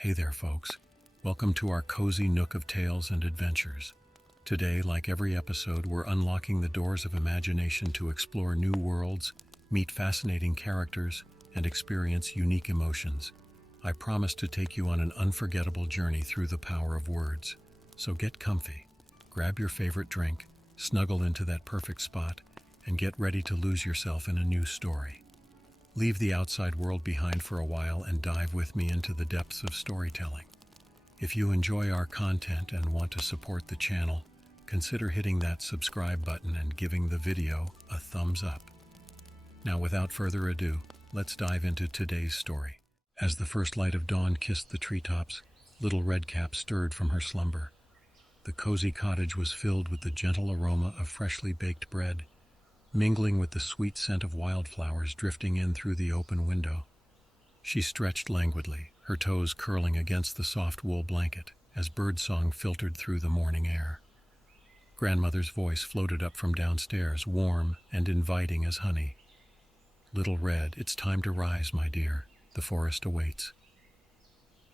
Hey there, folks. Welcome to our cozy nook of tales and adventures. Today, like every episode, we're unlocking the doors of imagination to explore new worlds, meet fascinating characters, and experience unique emotions. I promise to take you on an unforgettable journey through the power of words. So get comfy, grab your favorite drink, snuggle into that perfect spot, and get ready to lose yourself in a new story. Leave the outside world behind for a while and dive with me into the depths of storytelling. If you enjoy our content and want to support the channel, consider hitting that subscribe button and giving the video a thumbs up. Now, without further ado, let's dive into today's story. As the first light of dawn kissed the treetops, Little Redcap stirred from her slumber. The cozy cottage was filled with the gentle aroma of freshly baked bread, mingling with the sweet scent of wildflowers drifting in through the open window. She stretched languidly, her toes curling against the soft wool blanket, as birdsong filtered through the morning air. Grandmother's voice floated up from downstairs, warm and inviting as honey. "Little Red, it's time to rise, my dear. The forest awaits."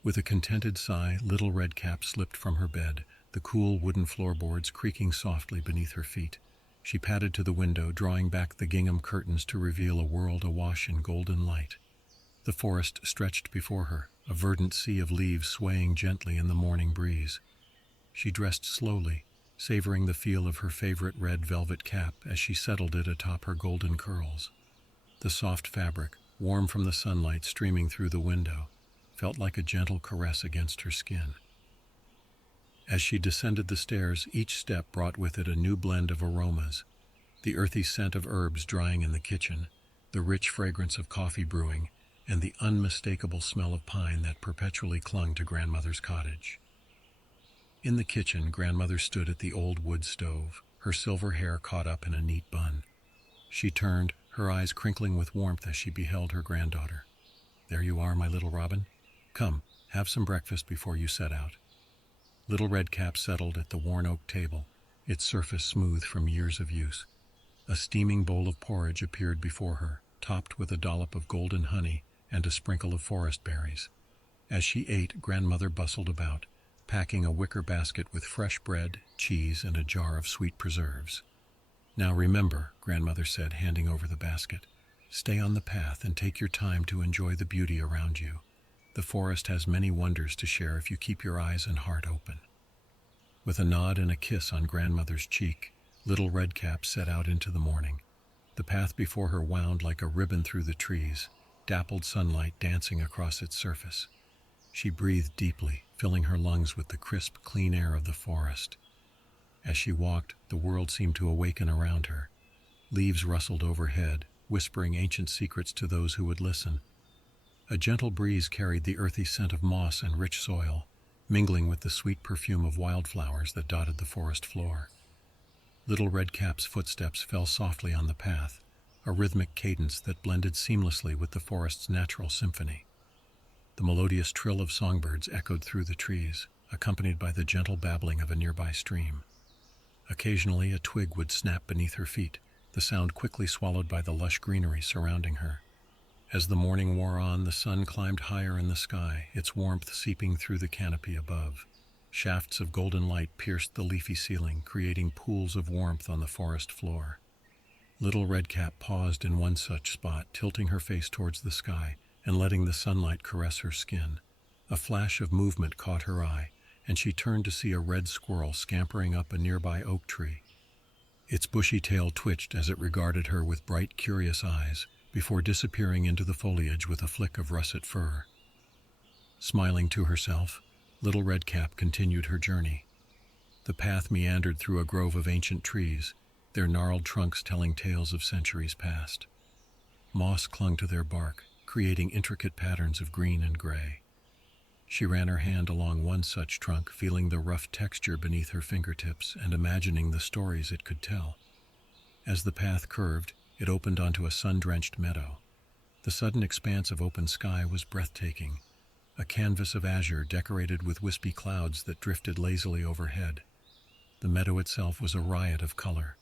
With a contented sigh, Little Redcap slipped from her bed, the cool wooden floorboards creaking softly beneath her feet. She padded to the window, drawing back the gingham curtains to reveal a world awash in golden light. The forest stretched before her, a verdant sea of leaves swaying gently in the morning breeze. She dressed slowly, savoring the feel of her favorite red velvet cap as she settled it atop her golden curls. The soft fabric, warm from the sunlight streaming through the window, felt like a gentle caress against her skin. As she descended the stairs, each step brought with it a new blend of aromas: the earthy scent of herbs drying in the kitchen, the rich fragrance of coffee brewing, and the unmistakable smell of pine that perpetually clung to Grandmother's cottage. In the kitchen, Grandmother stood at the old wood stove, her silver hair caught up in a neat bun. She turned, her eyes crinkling with warmth as she beheld her granddaughter. "There you are, my little Robin. Come, have some breakfast before you set out." Little Redcap settled at the worn oak table, its surface smooth from years of use. A steaming bowl of porridge appeared before her, topped with a dollop of golden honey and a sprinkle of forest berries. As she ate, Grandmother bustled about, packing a wicker basket with fresh bread, cheese, and a jar of sweet preserves. "Now remember," Grandmother said, handing over the basket, "stay on the path and take your time to enjoy the beauty around you. The forest has many wonders to share if you keep your eyes and heart open." With a nod and a kiss on Grandmother's cheek, Little Redcap set out into the morning. The path before her wound like a ribbon through the trees, dappled sunlight dancing across its surface. She breathed deeply, filling her lungs with the crisp, clean air of the forest. As she walked, the world seemed to awaken around her. Leaves rustled overhead, whispering ancient secrets to those who would listen. A gentle breeze carried the earthy scent of moss and rich soil, mingling with the sweet perfume of wildflowers that dotted the forest floor. Little Redcap's footsteps fell softly on the path, a rhythmic cadence that blended seamlessly with the forest's natural symphony. The melodious trill of songbirds echoed through the trees, accompanied by the gentle babbling of a nearby stream. Occasionally, a twig would snap beneath her feet, the sound quickly swallowed by the lush greenery surrounding her. As the morning wore on, the sun climbed higher in the sky, its warmth seeping through the canopy above. Shafts of golden light pierced the leafy ceiling, creating pools of warmth on the forest floor. Little Redcap paused in one such spot, tilting her face towards the sky and letting the sunlight caress her skin. A flash of movement caught her eye, and she turned to see a red squirrel scampering up a nearby oak tree. Its bushy tail twitched as it regarded her with bright, curious eyes, before disappearing into the foliage with a flick of russet fur. Smiling to herself, Little Redcap continued her journey. The path meandered through a grove of ancient trees, their gnarled trunks telling tales of centuries past. Moss clung to their bark, creating intricate patterns of green and gray. She ran her hand along one such trunk, feeling the rough texture beneath her fingertips and imagining the stories it could tell. As the path curved, it opened onto a sun-drenched meadow. The sudden expanse of open sky was breathtaking, a canvas of azure decorated with wispy clouds that drifted lazily overhead. The meadow itself was a riot of color.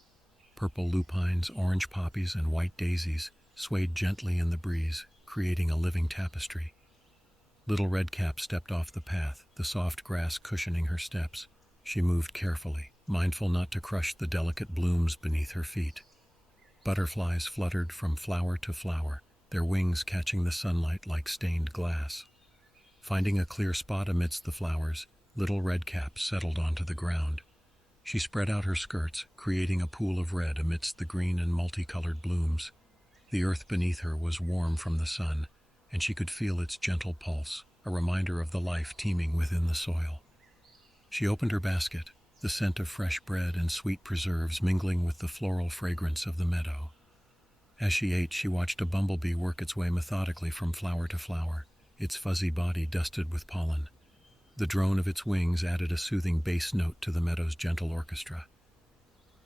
Purple lupines, orange poppies, and white daisies swayed gently in the breeze, creating a living tapestry. Little Redcap stepped off the path, the soft grass cushioning her steps. She moved carefully, mindful not to crush the delicate blooms beneath her feet. Butterflies fluttered from flower to flower, their wings catching the sunlight like stained glass. Finding a clear spot amidst the flowers, Little Redcap settled onto the ground. She spread out her skirts, creating a pool of red amidst the green and multicolored blooms. The earth beneath her was warm from the sun, and she could feel its gentle pulse, a reminder of the life teeming within the soil. She opened her basket, the scent of fresh bread and sweet preserves mingling with the floral fragrance of the meadow. As she ate, she watched a bumblebee work its way methodically from flower to flower, its fuzzy body dusted with pollen. The drone of its wings added a soothing bass note to the meadow's gentle orchestra.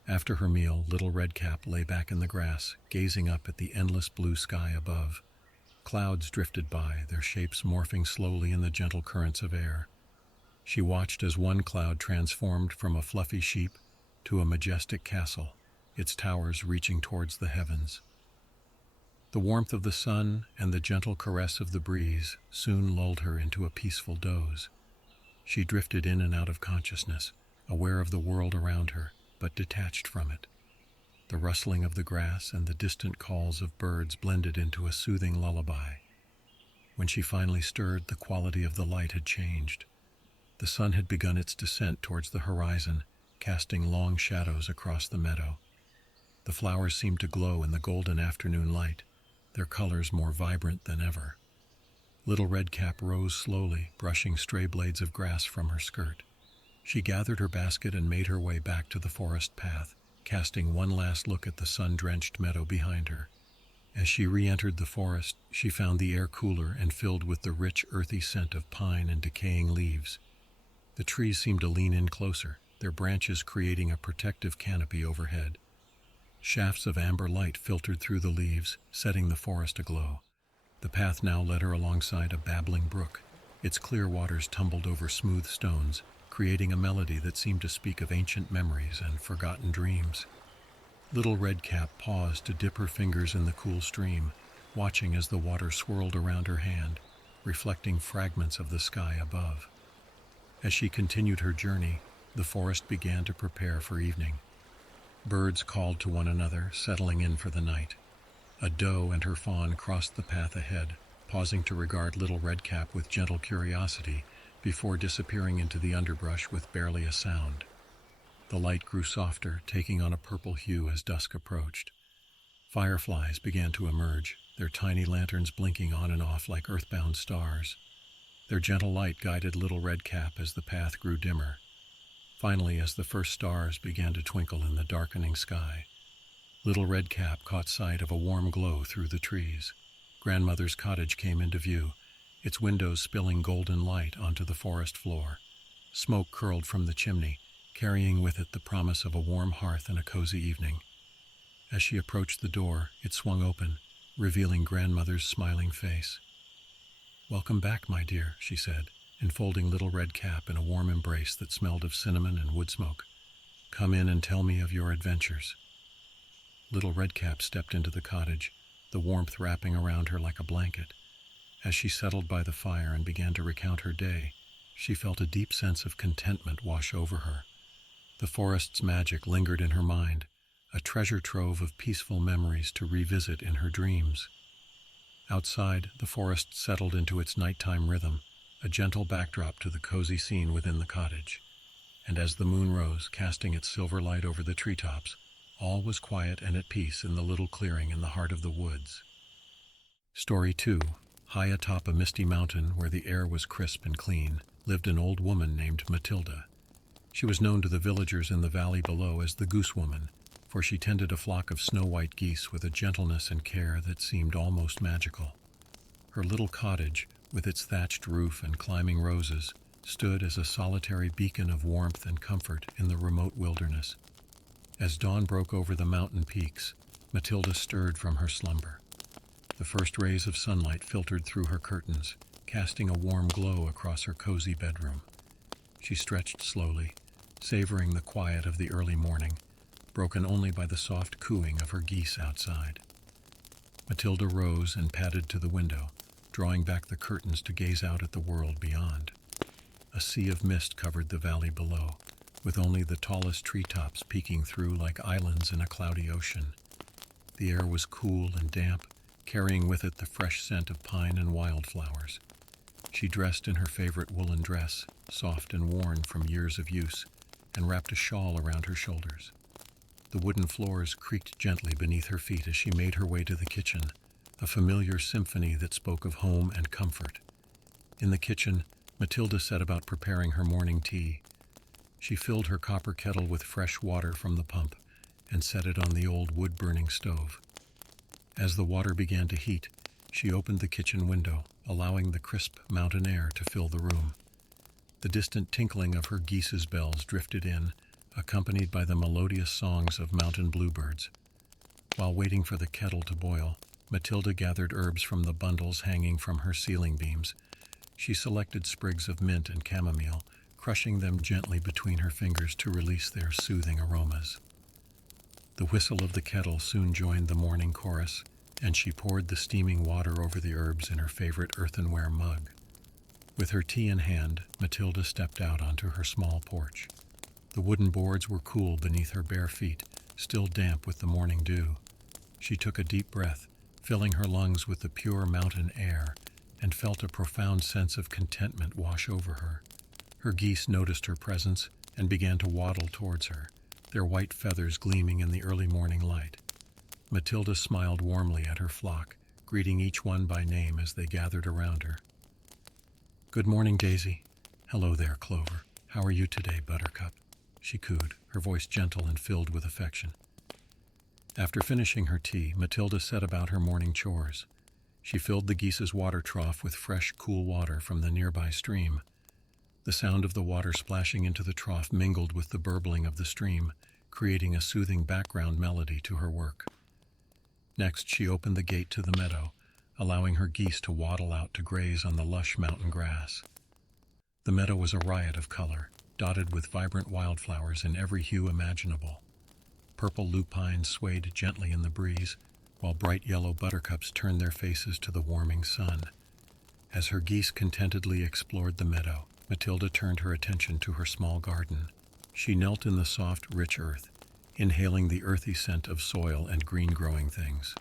After her meal, Little Redcap lay back in the grass, gazing up at the endless blue sky above. Clouds drifted by, their shapes morphing slowly in the gentle currents of air. She watched as one cloud transformed from a fluffy sheep to a majestic castle, its towers reaching towards the heavens. The warmth of the sun and the gentle caress of the breeze soon lulled her into a peaceful doze. She drifted in and out of consciousness, aware of the world around her, but detached from it. The rustling of the grass and the distant calls of birds blended into a soothing lullaby. When she finally stirred, the quality of the light had changed. The sun had begun its descent towards the horizon, casting long shadows across the meadow. The flowers seemed to glow in the golden afternoon light, their colors more vibrant than ever. Little Redcap rose slowly, brushing stray blades of grass from her skirt. She gathered her basket and made her way back to the forest path, casting one last look at the sun-drenched meadow behind her. As she re-entered the forest, she found the air cooler and filled with the rich, earthy scent of pine and decaying leaves. The trees seemed to lean in closer, their branches creating a protective canopy overhead. Shafts of amber light filtered through the leaves, setting the forest aglow. The path now led her alongside a babbling brook. Its clear waters tumbled over smooth stones, creating a melody that seemed to speak of ancient memories and forgotten dreams. Little Redcap paused to dip her fingers in the cool stream, watching as the water swirled around her hand, reflecting fragments of the sky above. As she continued her journey, the forest began to prepare for evening. Birds called to one another, settling in for the night. A doe and her fawn crossed the path ahead, pausing to regard Little Redcap with gentle curiosity before disappearing into the underbrush with barely a sound. The light grew softer, taking on a purple hue as dusk approached. Fireflies began to emerge, their tiny lanterns blinking on and off like earthbound stars. Their gentle light guided Little Redcap as the path grew dimmer. Finally, as the first stars began to twinkle in the darkening sky, Little Redcap caught sight of a warm glow through the trees. Grandmother's cottage came into view, its windows spilling golden light onto the forest floor. Smoke curled from the chimney, carrying with it the promise of a warm hearth and a cozy evening. As she approached the door, it swung open, revealing Grandmother's smiling face. "Welcome back, my dear," she said, enfolding Little Redcap in a warm embrace that smelled of cinnamon and wood smoke. "Come in and tell me of your adventures." Little Redcap stepped into the cottage, the warmth wrapping around her like a blanket. As she settled by the fire and began to recount her day, she felt a deep sense of contentment wash over her. The forest's magic lingered in her mind, a treasure trove of peaceful memories to revisit in her dreams. Outside, the forest settled into its nighttime rhythm, a gentle backdrop to the cozy scene within the cottage. And as the moon rose, casting its silver light over the treetops, all was quiet and at peace in the little clearing in the heart of the woods. Story 2. High atop a misty mountain where the air was crisp and clean, lived an old woman named Matilda. She was known to the villagers in the valley below as the Goose Woman, for she tended a flock of snow-white geese with a gentleness and care that seemed almost magical. Her little cottage, with its thatched roof and climbing roses, stood as a solitary beacon of warmth and comfort in the remote wilderness. As dawn broke over the mountain peaks, Matilda stirred from her slumber. The first rays of sunlight filtered through her curtains, casting a warm glow across her cozy bedroom. She stretched slowly, savoring the quiet of the early morning, broken only by the soft cooing of her geese outside. Matilda rose and padded to the window, drawing back the curtains to gaze out at the world beyond. A sea of mist covered the valley below, with only the tallest treetops peeking through like islands in a cloudy ocean. The air was cool and damp, carrying with it the fresh scent of pine and wildflowers. She dressed in her favorite woolen dress, soft and worn from years of use, and wrapped a shawl around her shoulders. The wooden floors creaked gently beneath her feet as she made her way to the kitchen, a familiar symphony that spoke of home and comfort. In the kitchen, Matilda set about preparing her morning tea. She filled her copper kettle with fresh water from the pump and set it on the old wood-burning stove. As the water began to heat, she opened the kitchen window, allowing the crisp mountain air to fill the room. The distant tinkling of her geese's bells drifted in, accompanied by the melodious songs of mountain bluebirds. While waiting for the kettle to boil, Matilda gathered herbs from the bundles hanging from her ceiling beams. She selected sprigs of mint and chamomile, crushing them gently between her fingers to release their soothing aromas. The whistle of the kettle soon joined the morning chorus, and she poured the steaming water over the herbs in her favorite earthenware mug. With her tea in hand, Matilda stepped out onto her small porch. The wooden boards were cool beneath her bare feet, still damp with the morning dew. She took a deep breath, filling her lungs with the pure mountain air, and felt a profound sense of contentment wash over her. Her geese noticed her presence and began to waddle towards her, their white feathers gleaming in the early morning light. Matilda smiled warmly at her flock, greeting each one by name as they gathered around her. "Good morning, Daisy." "Hello there, Clover. How are you today, Buttercup?" she cooed, her voice gentle and filled with affection. After finishing her tea, Matilda set about her morning chores. She filled the geese's water trough with fresh, cool water from the nearby stream. The sound of the water splashing into the trough mingled with the burbling of the stream, creating a soothing background melody to her work. Next, she opened the gate to the meadow, allowing her geese to waddle out to graze on the lush mountain grass. The meadow was a riot of color, dotted with vibrant wildflowers in every hue imaginable. Purple lupines swayed gently in the breeze, while bright yellow buttercups turned their faces to the warming sun. As her geese contentedly explored the meadow, Matilda turned her attention to her small garden. She knelt in the soft, rich earth, inhaling the earthy scent of soil and green-growing things.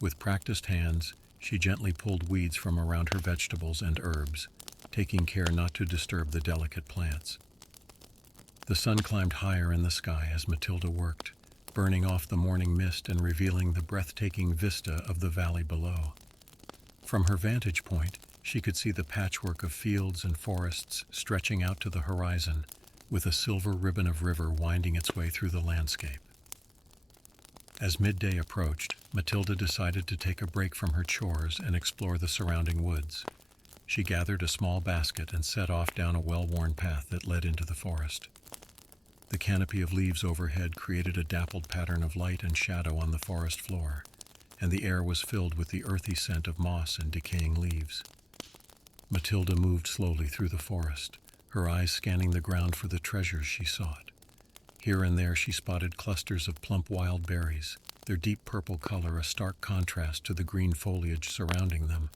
With practiced hands, she gently pulled weeds from around her vegetables and herbs, taking care not to disturb the delicate plants. The sun climbed higher in the sky as Matilda worked, burning off the morning mist and revealing the breathtaking vista of the valley below. From her vantage point, she could see the patchwork of fields and forests stretching out to the horizon, with a silver ribbon of river winding its way through the landscape. As midday approached, Matilda decided to take a break from her chores and explore the surrounding woods. She gathered a small basket and set off down a well-worn path that led into the forest. The canopy of leaves overhead created a dappled pattern of light and shadow on the forest floor, and the air was filled with the earthy scent of moss and decaying leaves. Matilda moved slowly through the forest, her eyes scanning the ground for the treasures she sought. Here and there she spotted clusters of plump wild berries, their deep purple color a stark contrast to the green foliage surrounding them.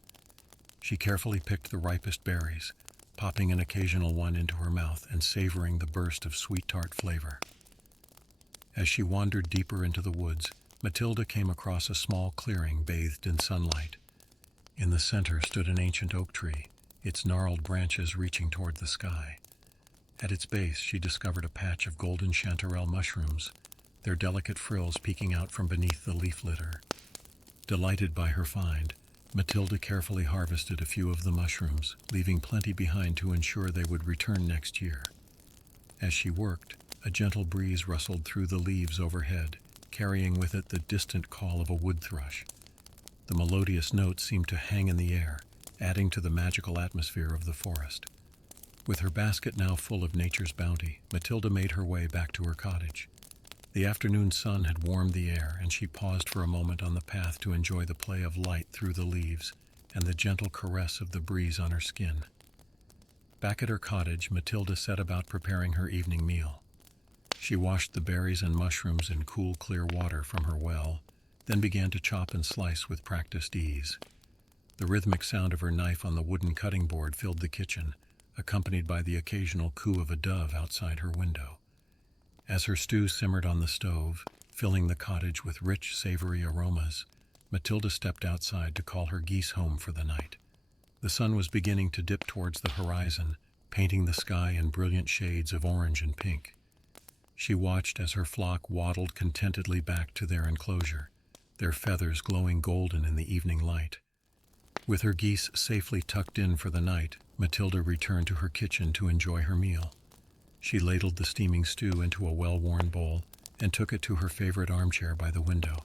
She carefully picked the ripest berries, popping an occasional one into her mouth and savoring the burst of sweet tart flavor. As she wandered deeper into the woods, Matilda came across a small clearing bathed in sunlight. In the center stood an ancient oak tree, its gnarled branches reaching toward the sky. At its base, she discovered a patch of golden chanterelle mushrooms, their delicate frills peeking out from beneath the leaf litter. Delighted by her find, Matilda carefully harvested a few of the mushrooms, leaving plenty behind to ensure they would return next year. As she worked, a gentle breeze rustled through the leaves overhead, carrying with it the distant call of a wood thrush. The melodious notes seemed to hang in the air, adding to the magical atmosphere of the forest. With her basket now full of nature's bounty, Matilda made her way back to her cottage. The afternoon sun had warmed the air, and she paused for a moment on the path to enjoy the play of light through the leaves and the gentle caress of the breeze on her skin. Back at her cottage, Matilda set about preparing her evening meal. She washed the berries and mushrooms in cool, clear water from her well, then began to chop and slice with practiced ease. The rhythmic sound of her knife on the wooden cutting board filled the kitchen, accompanied by the occasional coo of a dove outside her window. As her stew simmered on the stove, filling the cottage with rich, savory aromas, Matilda stepped outside to call her geese home for the night. The sun was beginning to dip towards the horizon, painting the sky in brilliant shades of orange and pink. She watched as her flock waddled contentedly back to their enclosure, their feathers glowing golden in the evening light. With her geese safely tucked in for the night, Matilda returned to her kitchen to enjoy her meal. She ladled the steaming stew into a well-worn bowl and took it to her favorite armchair by the window.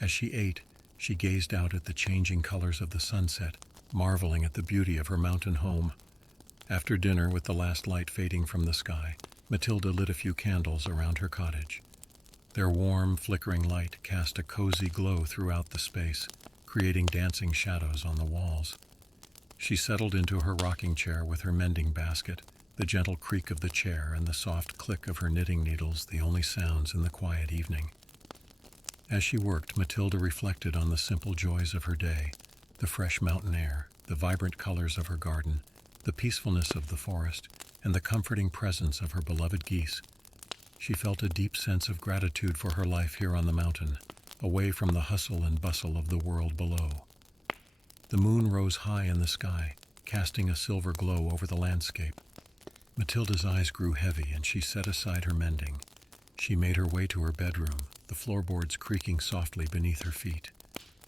As she ate, she gazed out at the changing colors of the sunset, marveling at the beauty of her mountain home. After dinner, with the last light fading from the sky, Matilda lit a few candles around her cottage. Their warm, flickering light cast a cozy glow throughout the space, creating dancing shadows on the walls. She settled into her rocking chair with her mending basket, the gentle creak of the chair and the soft click of her knitting needles the only sounds in the quiet evening. As she worked, Matilda reflected on the simple joys of her day, the fresh mountain air, the vibrant colors of her garden, the peacefulness of the forest, and the comforting presence of her beloved geese. She felt a deep sense of gratitude for her life here on the mountain, away from the hustle and bustle of the world below. The moon rose high in the sky, casting a silver glow over the landscape. Matilda's eyes grew heavy and she set aside her mending. She made her way to her bedroom, the floorboards creaking softly beneath her feet.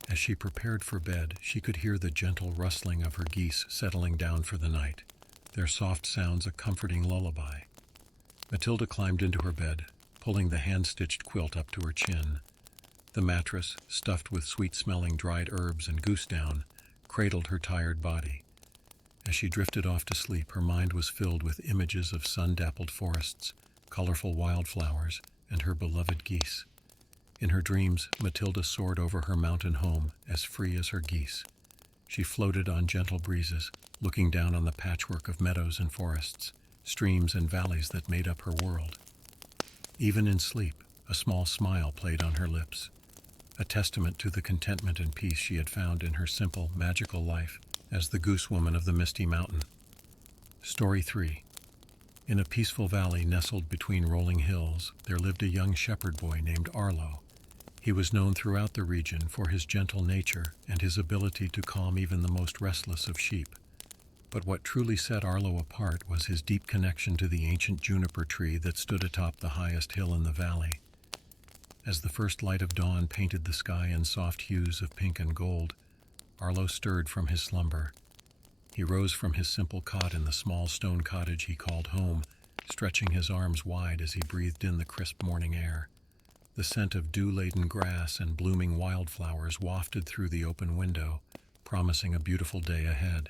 As she prepared for bed, she could hear the gentle rustling of her geese settling down for the night, their soft sounds a comforting lullaby. Matilda climbed into her bed, pulling the hand-stitched quilt up to her chin. The mattress, stuffed with sweet-smelling dried herbs and goose down, cradled her tired body. As she drifted off to sleep, her mind was filled with images of sun-dappled forests, colorful wildflowers, and her beloved geese. In her dreams, Matilda soared over her mountain home, as free as her geese. She floated on gentle breezes, looking down on the patchwork of meadows and forests, streams and valleys that made up her world. Even in sleep, a small smile played on her lips, a testament to the contentment and peace she had found in her simple, magical life as the Goose Woman of the Misty Mountain. Story 3. In a peaceful valley nestled between rolling hills, there lived a young shepherd boy named Arlo. He was known throughout the region for his gentle nature and his ability to calm even the most restless of sheep. But what truly set Arlo apart was his deep connection to the ancient juniper tree that stood atop the highest hill in the valley. As the first light of dawn painted the sky in soft hues of pink and gold, Arlo stirred from his slumber. He rose from his simple cot in the small stone cottage he called home, stretching his arms wide as he breathed in the crisp morning air. The scent of dew-laden grass and blooming wildflowers wafted through the open window, promising a beautiful day ahead.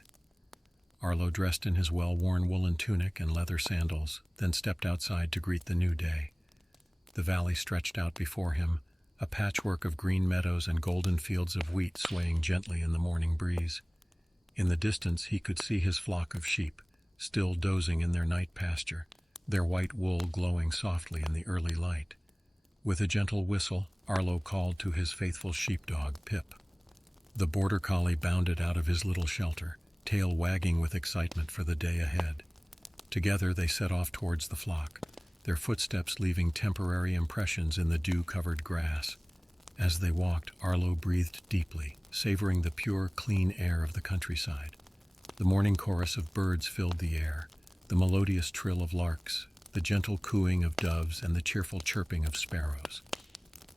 Arlo dressed in his well-worn woolen tunic and leather sandals, then stepped outside to greet the new day. The valley stretched out before him, a patchwork of green meadows and golden fields of wheat swaying gently in the morning breeze. In the distance he could see his flock of sheep, still dozing in their night pasture, their white wool glowing softly in the early light. With a gentle whistle, Arlo called to his faithful sheepdog, Pip. The border collie bounded out of his little shelter, tail wagging with excitement for the day ahead. Together they set off towards the flock, their footsteps leaving temporary impressions in the dew-covered grass. As they walked, Arlo breathed deeply, savoring the pure, clean air of the countryside. The morning chorus of birds filled the air, the melodious trill of larks, the gentle cooing of doves, and the cheerful chirping of sparrows.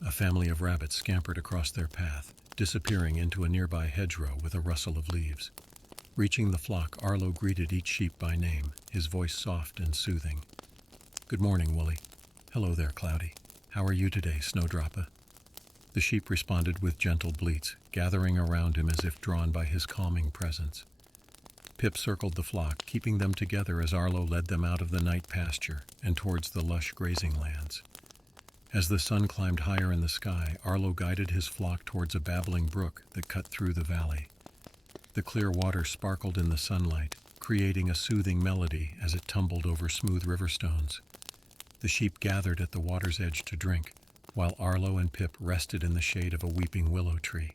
A family of rabbits scampered across their path, disappearing into a nearby hedgerow with a rustle of leaves. Reaching the flock, Arlo greeted each sheep by name, his voice soft and soothing. "Good morning, Wooly." "Hello there, Cloudy. How are you today, Snowdropper?" The sheep responded with gentle bleats, gathering around him as if drawn by his calming presence. Pip circled the flock, keeping them together as Arlo led them out of the night pasture and towards the lush grazing lands. As the sun climbed higher in the sky, Arlo guided his flock towards a babbling brook that cut through the valley. The clear water sparkled in the sunlight, creating a soothing melody as it tumbled over smooth river stones. The sheep gathered at the water's edge to drink, while Arlo and Pip rested in the shade of a weeping willow tree.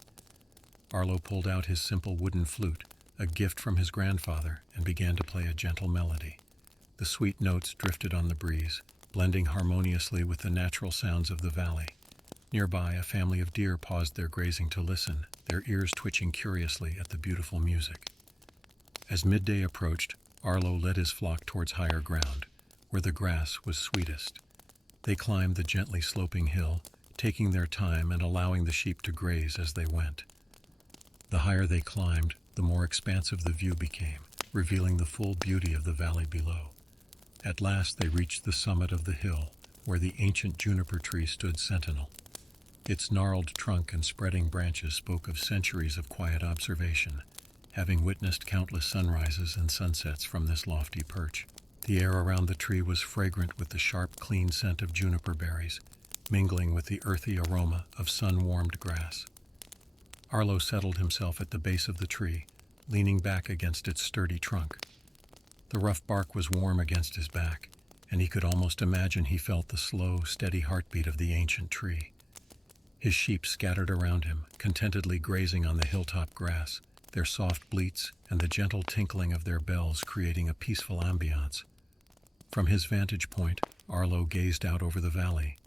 Arlo pulled out his simple wooden flute, a gift from his grandfather, and began to play a gentle melody. The sweet notes drifted on the breeze, blending harmoniously with the natural sounds of the valley. Nearby, a family of deer paused their grazing to listen, their ears twitching curiously at the beautiful music. As midday approached, Arlo led his flock towards higher ground, where the grass was sweetest. They climbed the gently sloping hill, taking their time and allowing the sheep to graze as they went. The higher they climbed, the more expansive the view became, revealing the full beauty of the valley below. At last they reached the summit of the hill, where the ancient juniper tree stood sentinel. Its gnarled trunk and spreading branches spoke of centuries of quiet observation, having witnessed countless sunrises and sunsets from this lofty perch. The air around the tree was fragrant with the sharp, clean scent of juniper berries, mingling with the earthy aroma of sun-warmed grass. Arlo settled himself at the base of the tree, leaning back against its sturdy trunk. The rough bark was warm against his back, and he could almost imagine he felt the slow, steady heartbeat of the ancient tree. His sheep scattered around him, contentedly grazing on the hilltop grass, their soft bleats and the gentle tinkling of their bells creating a peaceful ambiance. From his vantage point, Arlo gazed out over the valley.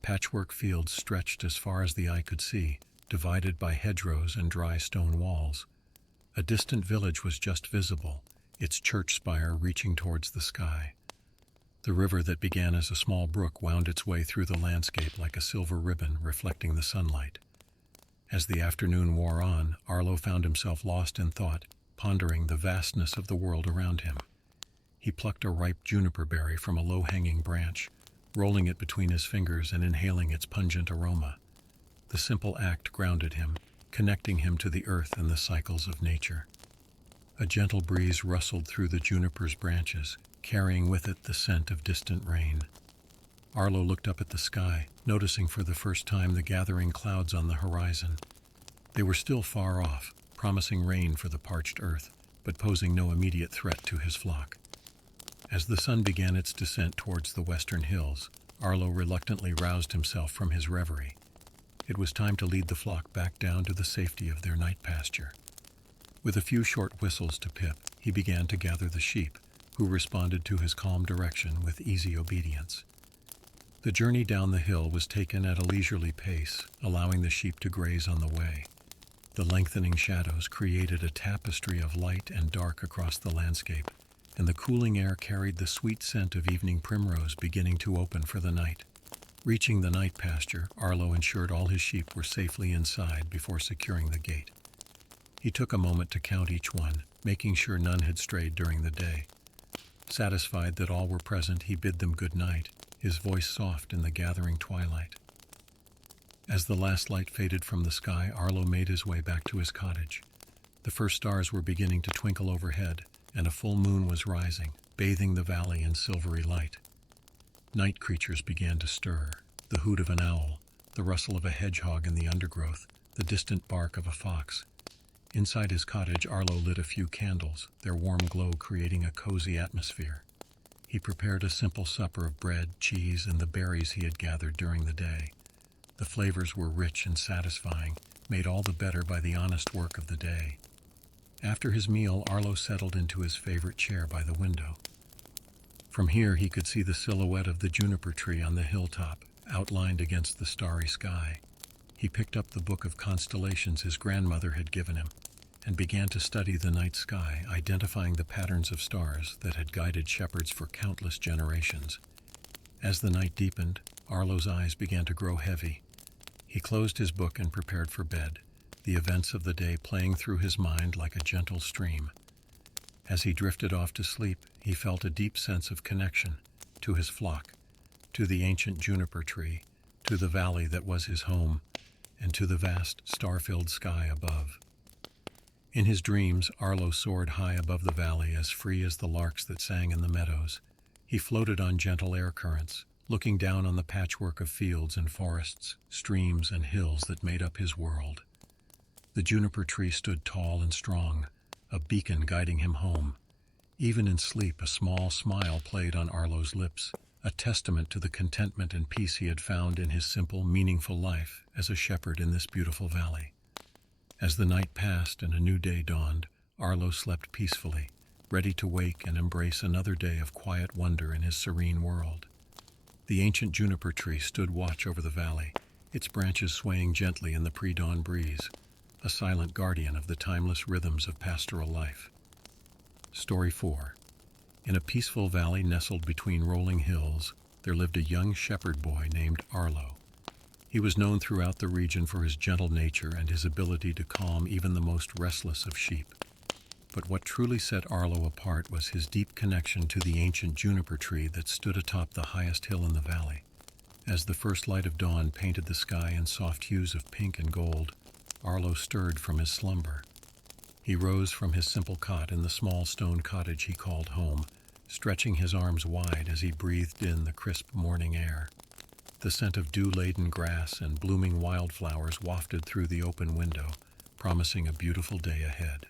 Patchwork fields stretched as far as the eye could see, divided by hedgerows and dry stone walls. A distant village was just visible, its church spire reaching towards the sky. The river that began as a small brook wound its way through the landscape like a silver ribbon reflecting the sunlight. As the afternoon wore on, Arlo found himself lost in thought, pondering the vastness of the world around him. He plucked a ripe juniper berry from a low-hanging branch, rolling it between his fingers and inhaling its pungent aroma. The simple act grounded him, connecting him to the earth and the cycles of nature. A gentle breeze rustled through the juniper's branches, carrying with it the scent of distant rain. Arlo looked up at the sky, noticing for the first time the gathering clouds on the horizon. They were still far off, promising rain for the parched earth, but posing no immediate threat to his flock. As the sun began its descent towards the western hills, Arlo reluctantly roused himself from his reverie. It was time to lead the flock back down to the safety of their night pasture. With a few short whistles to Pip, he began to gather the sheep, who responded to his calm direction with easy obedience. The journey down the hill was taken at a leisurely pace, allowing the sheep to graze on the way. The lengthening shadows created a tapestry of light and dark across the landscape, and the cooling air carried the sweet scent of evening primrose beginning to open for the night. Reaching the night pasture, Arlo ensured all his sheep were safely inside before securing the gate. He took a moment to count each one, making sure none had strayed during the day. Satisfied that all were present, he bid them good night, his voice soft in the gathering twilight. As the last light faded from the sky, Arlo made his way back to his cottage. The first stars were beginning to twinkle overhead, and a full moon was rising, bathing the valley in silvery light. Night creatures began to stir, the hoot of an owl, the rustle of a hedgehog in the undergrowth, the distant bark of a fox. Inside his cottage, Arlo lit a few candles, their warm glow creating a cozy atmosphere. He prepared a simple supper of bread, cheese, and the berries he had gathered during the day. The flavors were rich and satisfying, made all the better by the honest work of the day. After his meal, Arlo settled into his favorite chair by the window. From here he could see the silhouette of the juniper tree on the hilltop, outlined against the starry sky. He picked up the book of constellations his grandmother had given him, and began to study the night sky, identifying the patterns of stars that had guided shepherds for countless generations. As the night deepened, Arlo's eyes began to grow heavy. He closed his book and prepared for bed, the events of the day playing through his mind like a gentle stream. As he drifted off to sleep, he felt a deep sense of connection to his flock, to the ancient juniper tree, to the valley that was his home, and to the vast, star-filled sky above. In his dreams, Arlo soared high above the valley, as free as the larks that sang in the meadows. He floated on gentle air currents, looking down on the patchwork of fields and forests, streams and hills that made up his world. The juniper tree stood tall and strong, a beacon guiding him home. Even in sleep, a small smile played on Arlo's lips, a testament to the contentment and peace he had found in his simple, meaningful life as a shepherd in this beautiful valley. As the night passed and a new day dawned, Arlo slept peacefully, ready to wake and embrace another day of quiet wonder in his serene world. The ancient juniper tree stood watch over the valley, its branches swaying gently in the pre-dawn breeze, a silent guardian of the timeless rhythms of pastoral life. Story 4. In a peaceful valley nestled between rolling hills, there lived a young shepherd boy named Arlo. He was known throughout the region for his gentle nature and his ability to calm even the most restless of sheep. But what truly set Arlo apart was his deep connection to the ancient juniper tree that stood atop the highest hill in the valley. As the first light of dawn painted the sky in soft hues of pink and gold, Arlo stirred from his slumber. He rose from his simple cot in the small stone cottage he called home, stretching his arms wide as he breathed in the crisp morning air. The scent of dew-laden grass and blooming wildflowers wafted through the open window, promising a beautiful day ahead.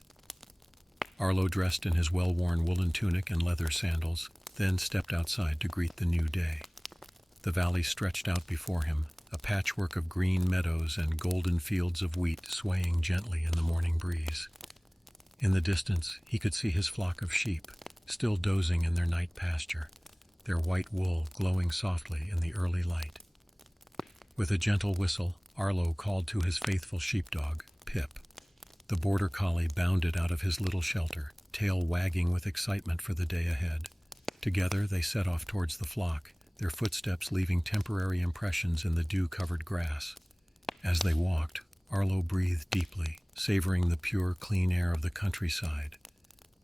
Arlo dressed in his well-worn woolen tunic and leather sandals, then stepped outside to greet the new day. The valley stretched out before him, a patchwork of green meadows and golden fields of wheat swaying gently in the morning breeze. In the distance, he could see his flock of sheep, still dozing in their night pasture, their white wool glowing softly in the early light. With a gentle whistle, Arlo called to his faithful sheepdog, Pip. The border collie bounded out of his little shelter, tail wagging with excitement for the day ahead. Together they set off towards the flock, their footsteps leaving temporary impressions in the dew-covered grass. As they walked, Arlo breathed deeply, savoring the pure, clean air of the countryside.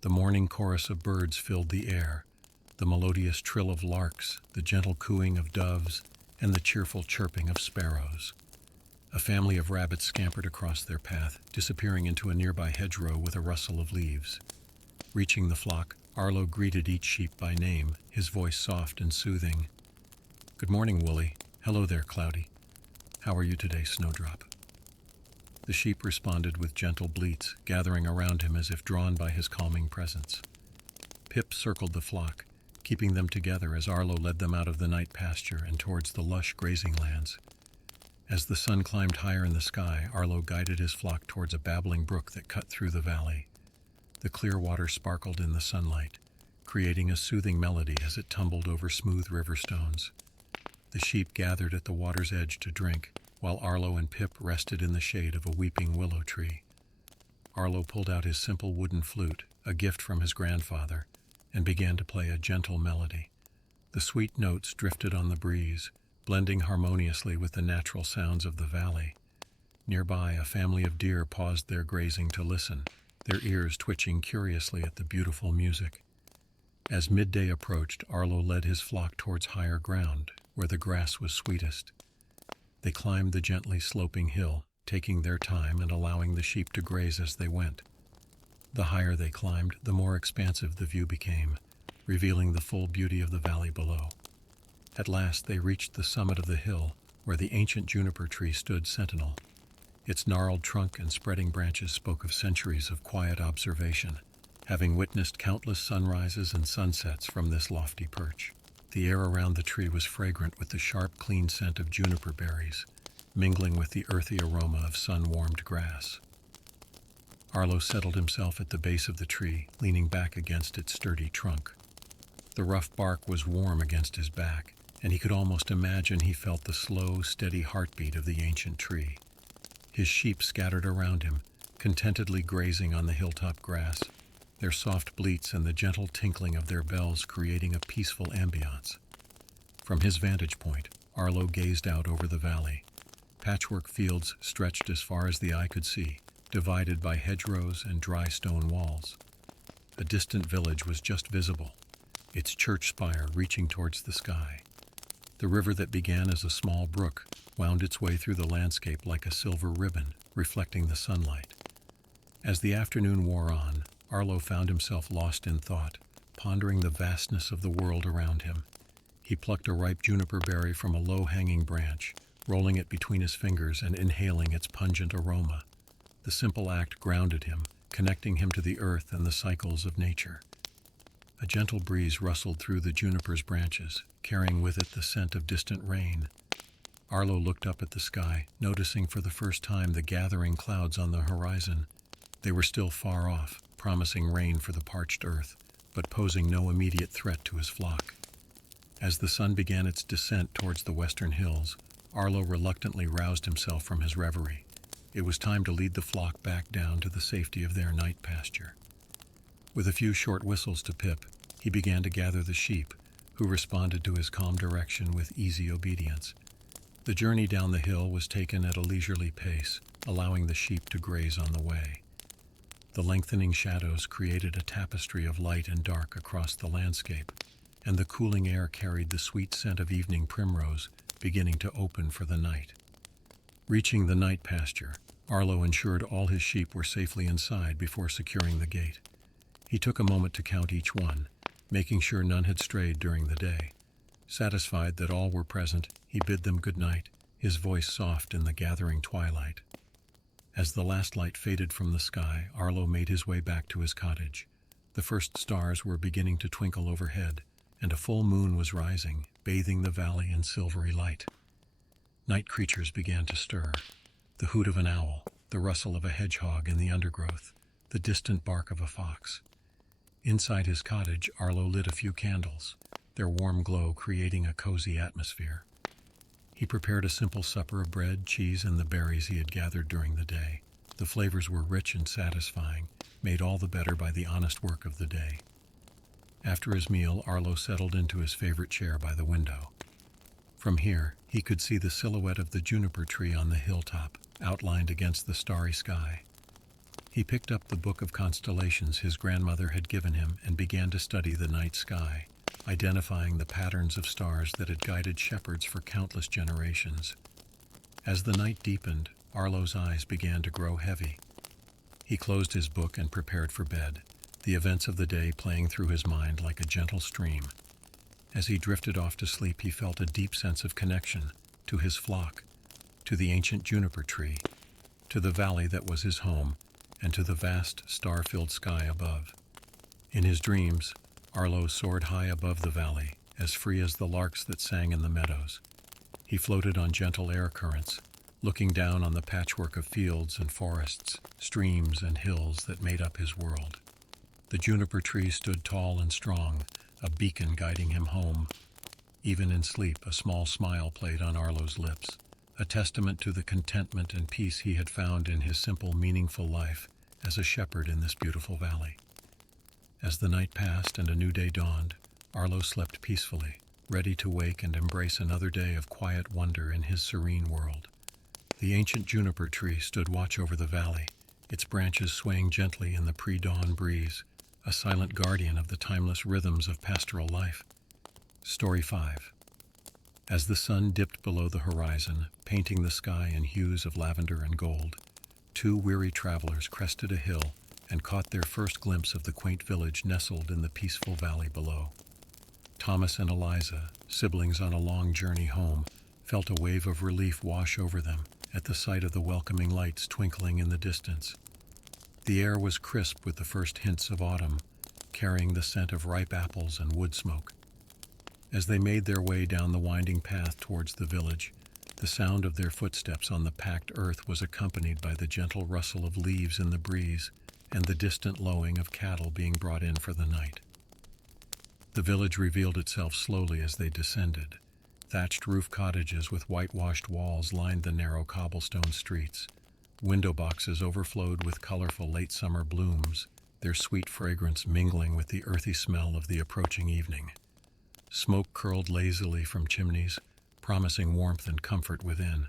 The morning chorus of birds filled the air, the melodious trill of larks, the gentle cooing of doves, and the cheerful chirping of sparrows. A family of rabbits scampered across their path, disappearing into a nearby hedgerow with a rustle of leaves. Reaching the flock, Arlo greeted each sheep by name, his voice soft and soothing. "Good morning, Woolly. Hello there, Cloudy. How are you today, Snowdrop?" The sheep responded with gentle bleats, gathering around him as if drawn by his calming presence. Pip circled the flock, keeping them together as Arlo led them out of the night pasture and towards the lush grazing lands. As the sun climbed higher in the sky, Arlo guided his flock towards a babbling brook that cut through the valley. The clear water sparkled in the sunlight, creating a soothing melody as it tumbled over smooth river stones. The sheep gathered at the water's edge to drink, while Arlo and Pip rested in the shade of a weeping willow tree. Arlo pulled out his simple wooden flute, a gift from his grandfather, and began to play a gentle melody. The sweet notes drifted on the breeze, blending harmoniously with the natural sounds of the valley. Nearby, a family of deer paused their grazing to listen, their ears twitching curiously at the beautiful music. As midday approached, Arlo led his flock towards higher ground, where the grass was sweetest. They climbed the gently sloping hill, taking their time and allowing the sheep to graze as they went. The higher they climbed, the more expansive the view became, revealing the full beauty of the valley below. At last they reached the summit of the hill, where the ancient juniper tree stood sentinel. Its gnarled trunk and spreading branches spoke of centuries of quiet observation, having witnessed countless sunrises and sunsets from this lofty perch. The air around the tree was fragrant with the sharp, clean scent of juniper berries, mingling with the earthy aroma of sun-warmed grass. Arlo settled himself at the base of the tree, leaning back against its sturdy trunk. The rough bark was warm against his back, and he could almost imagine he felt the slow, steady heartbeat of the ancient tree. His sheep scattered around him, contentedly grazing on the hilltop grass, their soft bleats and the gentle tinkling of their bells creating a peaceful ambiance. From his vantage point, Arlo gazed out over the valley. Patchwork fields stretched as far as the eye could see, divided by hedgerows and dry stone walls. A distant village was just visible, its church spire reaching towards the sky. The river that began as a small brook wound its way through the landscape like a silver ribbon, reflecting the sunlight. As the afternoon wore on, Arlo found himself lost in thought, pondering the vastness of the world around him. He plucked a ripe juniper berry from a low-hanging branch, rolling it between his fingers and inhaling its pungent aroma. The simple act grounded him, connecting him to the earth and the cycles of nature. A gentle breeze rustled through the juniper's branches, carrying with it the scent of distant rain. Arlo looked up at the sky, noticing for the first time the gathering clouds on the horizon. They were still far off, promising rain for the parched earth, but posing no immediate threat to his flock. As the sun began its descent towards the western hills, Arlo reluctantly roused himself from his reverie. It was time to lead the flock back down to the safety of their night pasture. With a few short whistles to Pip, he began to gather the sheep, who responded to his calm direction with easy obedience. The journey down the hill was taken at a leisurely pace, allowing the sheep to graze on the way. The lengthening shadows created a tapestry of light and dark across the landscape, and the cooling air carried the sweet scent of evening primrose, beginning to open for the night. Reaching the night pasture, Arlo ensured all his sheep were safely inside before securing the gate. He took a moment to count each one, making sure none had strayed during the day. Satisfied that all were present, he bid them good night, his voice soft in the gathering twilight. As the last light faded from the sky, Arlo made his way back to his cottage. The first stars were beginning to twinkle overhead, and a full moon was rising, bathing the valley in silvery light. Night creatures began to stir. The hoot of an owl, the rustle of a hedgehog in the undergrowth, the distant bark of a fox. Inside his cottage, Arlo lit a few candles, their warm glow creating a cozy atmosphere. He prepared a simple supper of bread, cheese, and the berries he had gathered during the day. The flavors were rich and satisfying, made all the better by the honest work of the day. After his meal, Arlo settled into his favorite chair by the window. From here, he could see the silhouette of the juniper tree on the hilltop, outlined against the starry sky. He picked up the book of constellations his grandmother had given him and began to study the night sky, identifying the patterns of stars that had guided shepherds for countless generations. As the night deepened, Arlo's eyes began to grow heavy. He closed his book and prepared for bed, the events of the day playing through his mind like a gentle stream. As he drifted off to sleep, he felt a deep sense of connection to his flock, to the ancient juniper tree, to the valley that was his home, and to the vast, star-filled sky above. In his dreams, Arlo soared high above the valley, as free as the larks that sang in the meadows. He floated on gentle air currents, looking down on the patchwork of fields and forests, streams and hills that made up his world. The juniper tree stood tall and strong, a beacon guiding him home. Even in sleep, a small smile played on Arlo's lips, a testament to the contentment and peace he had found in his simple, meaningful life as a shepherd in this beautiful valley. As the night passed and a new day dawned, Arlo slept peacefully, ready to wake and embrace another day of quiet wonder in his serene world. The ancient juniper tree stood watch over the valley, its branches swaying gently in the pre-dawn breeze, a silent guardian of the timeless rhythms of pastoral life. Story 5. As the sun dipped below the horizon, painting the sky in hues of lavender and gold, two weary travelers crested a hill and caught their first glimpse of the quaint village nestled in the peaceful valley below. Thomas and Eliza, siblings on a long journey home, felt a wave of relief wash over them at the sight of the welcoming lights twinkling in the distance. The air was crisp with the first hints of autumn, carrying the scent of ripe apples and wood smoke. As they made their way down the winding path towards the village, the sound of their footsteps on the packed earth was accompanied by the gentle rustle of leaves in the breeze and the distant lowing of cattle being brought in for the night. The village revealed itself slowly as they descended. Thatched roof cottages with whitewashed walls lined the narrow cobblestone streets. Window boxes overflowed with colorful late summer blooms, their sweet fragrance mingling with the earthy smell of the approaching evening. Smoke curled lazily from chimneys, promising warmth and comfort within.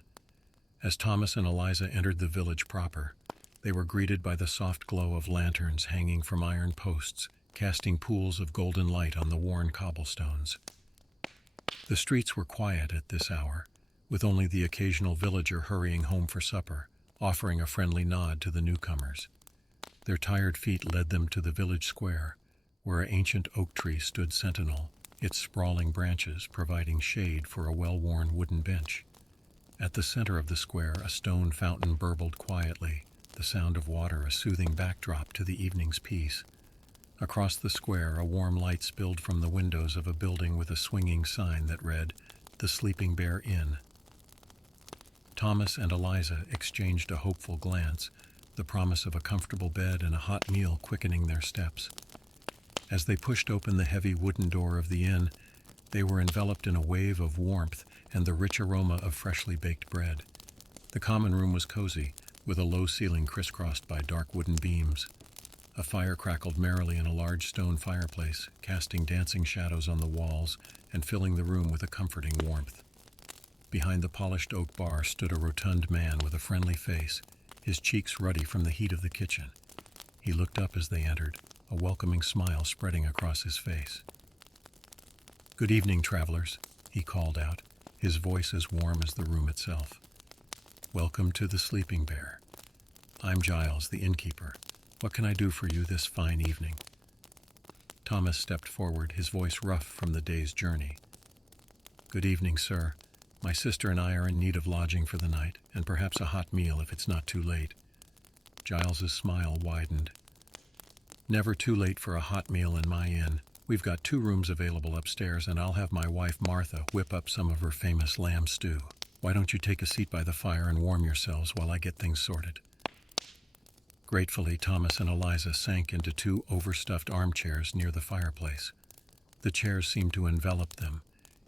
As Thomas and Eliza entered the village proper, they were greeted by the soft glow of lanterns hanging from iron posts, casting pools of golden light on the worn cobblestones. The streets were quiet at this hour, with only the occasional villager hurrying home for supper, offering a friendly nod to the newcomers. Their tired feet led them to the village square, where an ancient oak tree stood sentinel, its sprawling branches providing shade for a well-worn wooden bench. At the center of the square, a stone fountain burbled quietly, the sound of water a soothing backdrop to the evening's peace. Across the square, a warm light spilled from the windows of a building with a swinging sign that read, "The Sleeping Bear Inn." Thomas and Eliza exchanged a hopeful glance, the promise of a comfortable bed and a hot meal quickening their steps. As they pushed open the heavy wooden door of the inn, they were enveloped in a wave of warmth and the rich aroma of freshly baked bread. The common room was cozy, with a low ceiling crisscrossed by dark wooden beams. A fire crackled merrily in a large stone fireplace, casting dancing shadows on the walls and filling the room with a comforting warmth. Behind the polished oak bar stood a rotund man with a friendly face, his cheeks ruddy from the heat of the kitchen. He looked up as they entered, a welcoming smile spreading across his face. "Good evening, travelers," he called out, his voice as warm as the room itself. "Welcome to the Sleeping Bear. I'm Giles, the innkeeper. What can I do for you this fine evening?" Thomas stepped forward, his voice rough from the day's journey. "Good evening, sir. My sister and I are in need of lodging for the night, and perhaps a hot meal if it's not too late." Giles's smile widened. "Never too late for a hot meal in my inn. We've got 2 rooms available upstairs, and I'll have my wife Martha whip up some of her famous lamb stew. Why don't you take a seat by the fire and warm yourselves while I get things sorted?" Gratefully, Thomas and Eliza sank into 2 overstuffed armchairs near the fireplace. The chairs seemed to envelop them,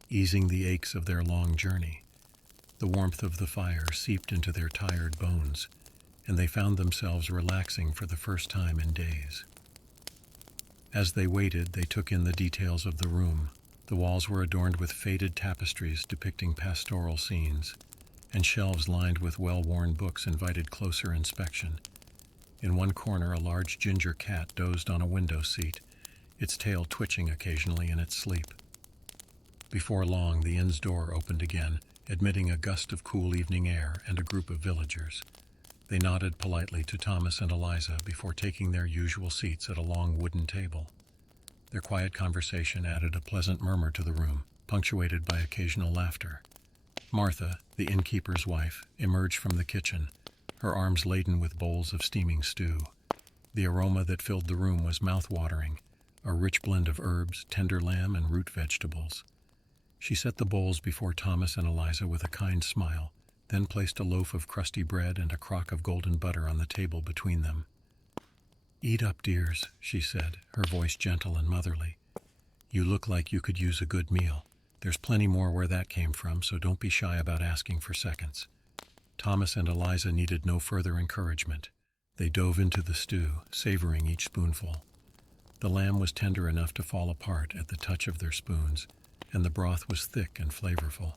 easing the aches of their long journey. The warmth of the fire seeped into their tired bones, and they found themselves relaxing for the first time in days. As they waited, they took in the details of the room. The walls were adorned with faded tapestries depicting pastoral scenes, and shelves lined with well-worn books invited closer inspection. In one corner, a large ginger cat dozed on a window seat, its tail twitching occasionally in its sleep. Before long, the inn's door opened again, admitting a gust of cool evening air and a group of villagers. They nodded politely to Thomas and Eliza before taking their usual seats at a long wooden table. Their quiet conversation added a pleasant murmur to the room, punctuated by occasional laughter. Martha, the innkeeper's wife, emerged from the kitchen, her arms laden with bowls of steaming stew. The aroma that filled the room was mouth-watering, a rich blend of herbs, tender lamb, and root vegetables. She set the bowls before Thomas and Eliza with a kind smile, then placed a loaf of crusty bread and a crock of golden butter on the table between them. "Eat up, dears," she said, her voice gentle and motherly. "You look like you could use a good meal. There's plenty more where that came from, so don't be shy about asking for seconds." Thomas and Eliza needed no further encouragement. They dove into the stew, savoring each spoonful. The lamb was tender enough to fall apart at the touch of their spoons, and the broth was thick and flavorful.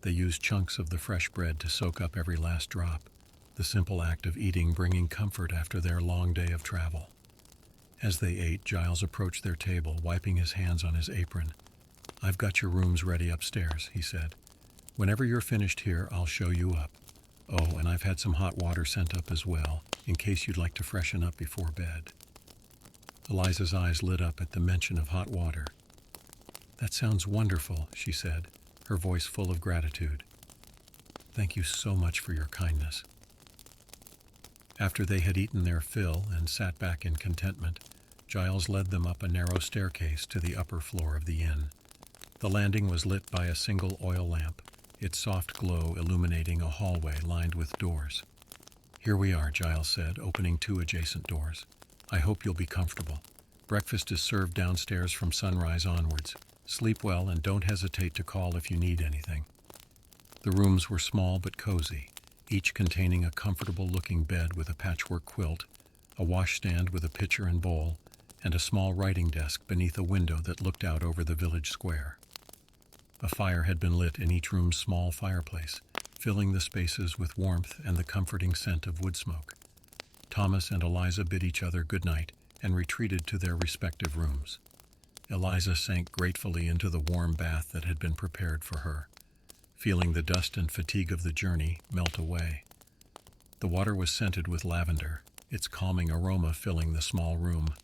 They used chunks of the fresh bread to soak up every last drop, the simple act of eating bringing comfort after their long day of travel. As they ate, Giles approached their table, wiping his hands on his apron. "I've got your rooms ready upstairs," he said. "Whenever you're finished here, I'll show you up. Oh, and I've had some hot water sent up as well, in case you'd like to freshen up before bed." Eliza's eyes lit up at the mention of hot water. "That sounds wonderful," she said, her voice full of gratitude. "Thank you so much for your kindness." After they had eaten their fill and sat back in contentment, Giles led them up a narrow staircase to the upper floor of the inn. The landing was lit by a single oil lamp, its soft glow illuminating a hallway lined with doors. "Here we are," Giles said, opening 2 adjacent doors. "I hope you'll be comfortable. Breakfast is served downstairs from sunrise onwards. Sleep well and don't hesitate to call if you need anything." The rooms were small but cozy, each containing a comfortable-looking bed with a patchwork quilt, a washstand with a pitcher and bowl, and a small writing desk beneath a window that looked out over the village square. A fire had been lit in each room's small fireplace, filling the spaces with warmth and the comforting scent of wood smoke. Thomas and Eliza bid each other good night and retreated to their respective rooms. Eliza sank gratefully into the warm bath that had been prepared for her, feeling the dust and fatigue of the journey melt away. The water was scented with lavender, its calming aroma filling the small room.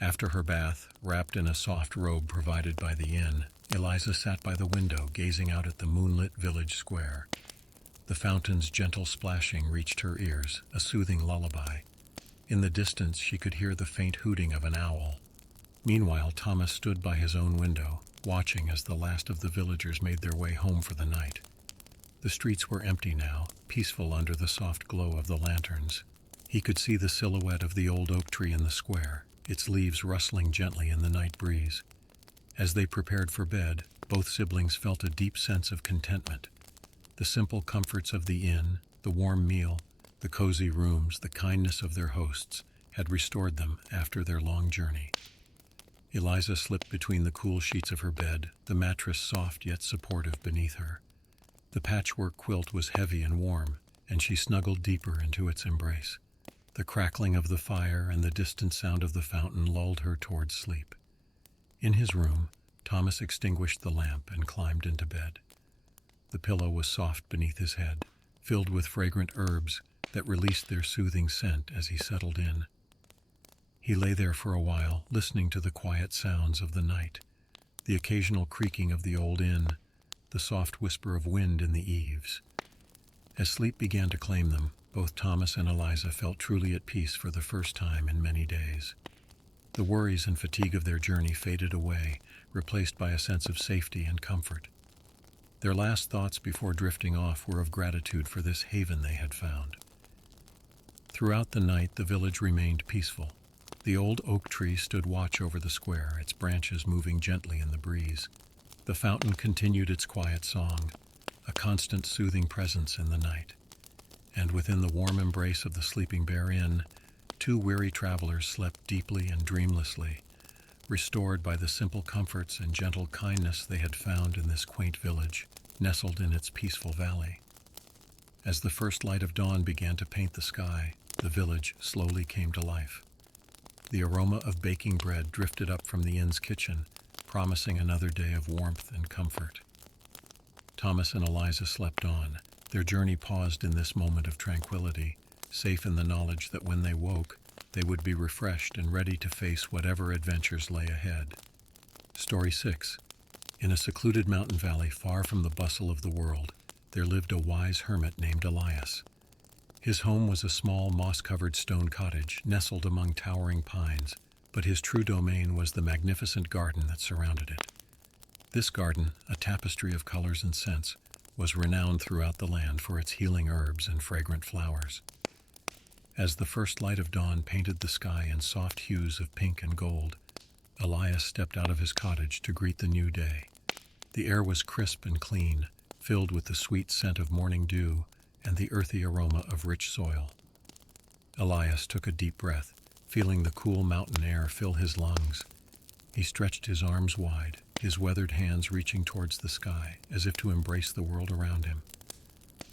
After her bath, wrapped in a soft robe provided by the inn, Eliza sat by the window gazing out at the moonlit village square. The fountain's gentle splashing reached her ears, a soothing lullaby. In the distance she could hear the faint hooting of an owl. Meanwhile, Thomas stood by his own window, watching as the last of the villagers made their way home for the night. The streets were empty now, peaceful under the soft glow of the lanterns. He could see the silhouette of the old oak tree in the square, its leaves rustling gently in the night breeze. As they prepared for bed, both siblings felt a deep sense of contentment. The simple comforts of the inn, the warm meal, the cozy rooms, the kindness of their hosts, had restored them after their long journey. Eliza slipped between the cool sheets of her bed, the mattress soft yet supportive beneath her. The patchwork quilt was heavy and warm, and she snuggled deeper into its embrace. The crackling of the fire and the distant sound of the fountain lulled her towards sleep. In his room, Thomas extinguished the lamp and climbed into bed. The pillow was soft beneath his head, filled with fragrant herbs that released their soothing scent as he settled in. He lay there for a while, listening to the quiet sounds of the night, the occasional creaking of the old inn, the soft whisper of wind in the eaves. As sleep began to claim them, both Thomas and Eliza felt truly at peace for the first time in many days. The worries and fatigue of their journey faded away, replaced by a sense of safety and comfort. Their last thoughts before drifting off were of gratitude for this haven they had found. Throughout the night, the village remained peaceful. The old oak tree stood watch over the square, its branches moving gently in the breeze. The fountain continued its quiet song, a constant soothing presence in the night. And within the warm embrace of the Sleeping Bear Inn, two weary travelers slept deeply and dreamlessly, restored by the simple comforts and gentle kindness they had found in this quaint village, nestled in its peaceful valley. As the first light of dawn began to paint the sky, the village slowly came to life. The aroma of baking bread drifted up from the inn's kitchen, promising another day of warmth and comfort. Thomas and Eliza slept on. Their journey paused in this moment of tranquility, safe in the knowledge that when they woke, they would be refreshed and ready to face whatever adventures lay ahead. Story 6. In a secluded mountain valley far from the bustle of the world, there lived a wise hermit named Elias. His home was a small, moss-covered stone cottage nestled among towering pines, but his true domain was the magnificent garden that surrounded it. This garden, a tapestry of colors and scents, was renowned throughout the land for its healing herbs and fragrant flowers. As the first light of dawn painted the sky in soft hues of pink and gold, Elias stepped out of his cottage to greet the new day. The air was crisp and clean, filled with the sweet scent of morning dew and the earthy aroma of rich soil. Elias took a deep breath, feeling the cool mountain air fill his lungs. He stretched his arms wide, his weathered hands reaching towards the sky, as if to embrace the world around him.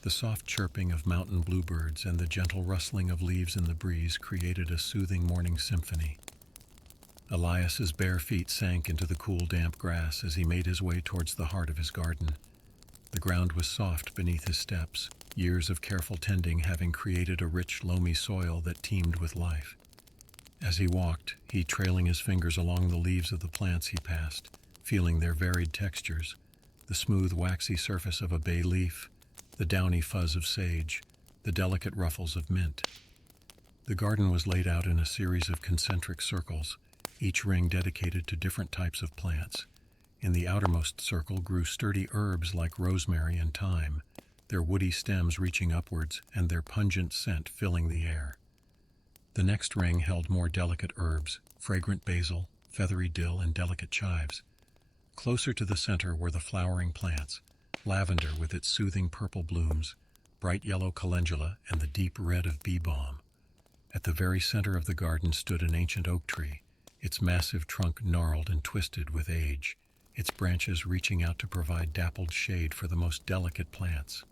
The soft chirping of mountain bluebirds and the gentle rustling of leaves in the breeze created a soothing morning symphony. Elias's bare feet sank into the cool, damp grass as he made his way towards the heart of his garden. The ground was soft beneath his steps, years of careful tending having created a rich, loamy soil that teemed with life. As he walked, he trailing his fingers along the leaves of the plants he passed, feeling their varied textures, the smooth, waxy surface of a bay leaf, the downy fuzz of sage, the delicate ruffles of mint. The garden was laid out in a series of concentric circles, each ring dedicated to different types of plants. In the outermost circle grew sturdy herbs like rosemary and thyme, their woody stems reaching upwards and their pungent scent filling the air. The next ring held more delicate herbs, fragrant basil, feathery dill, and delicate chives. Closer to the center were the flowering plants, lavender with its soothing purple blooms, bright yellow calendula, and the deep red of bee balm. At the very center of the garden stood an ancient oak tree, its massive trunk gnarled and twisted with age, its branches reaching out to provide dappled shade for the most delicate plants.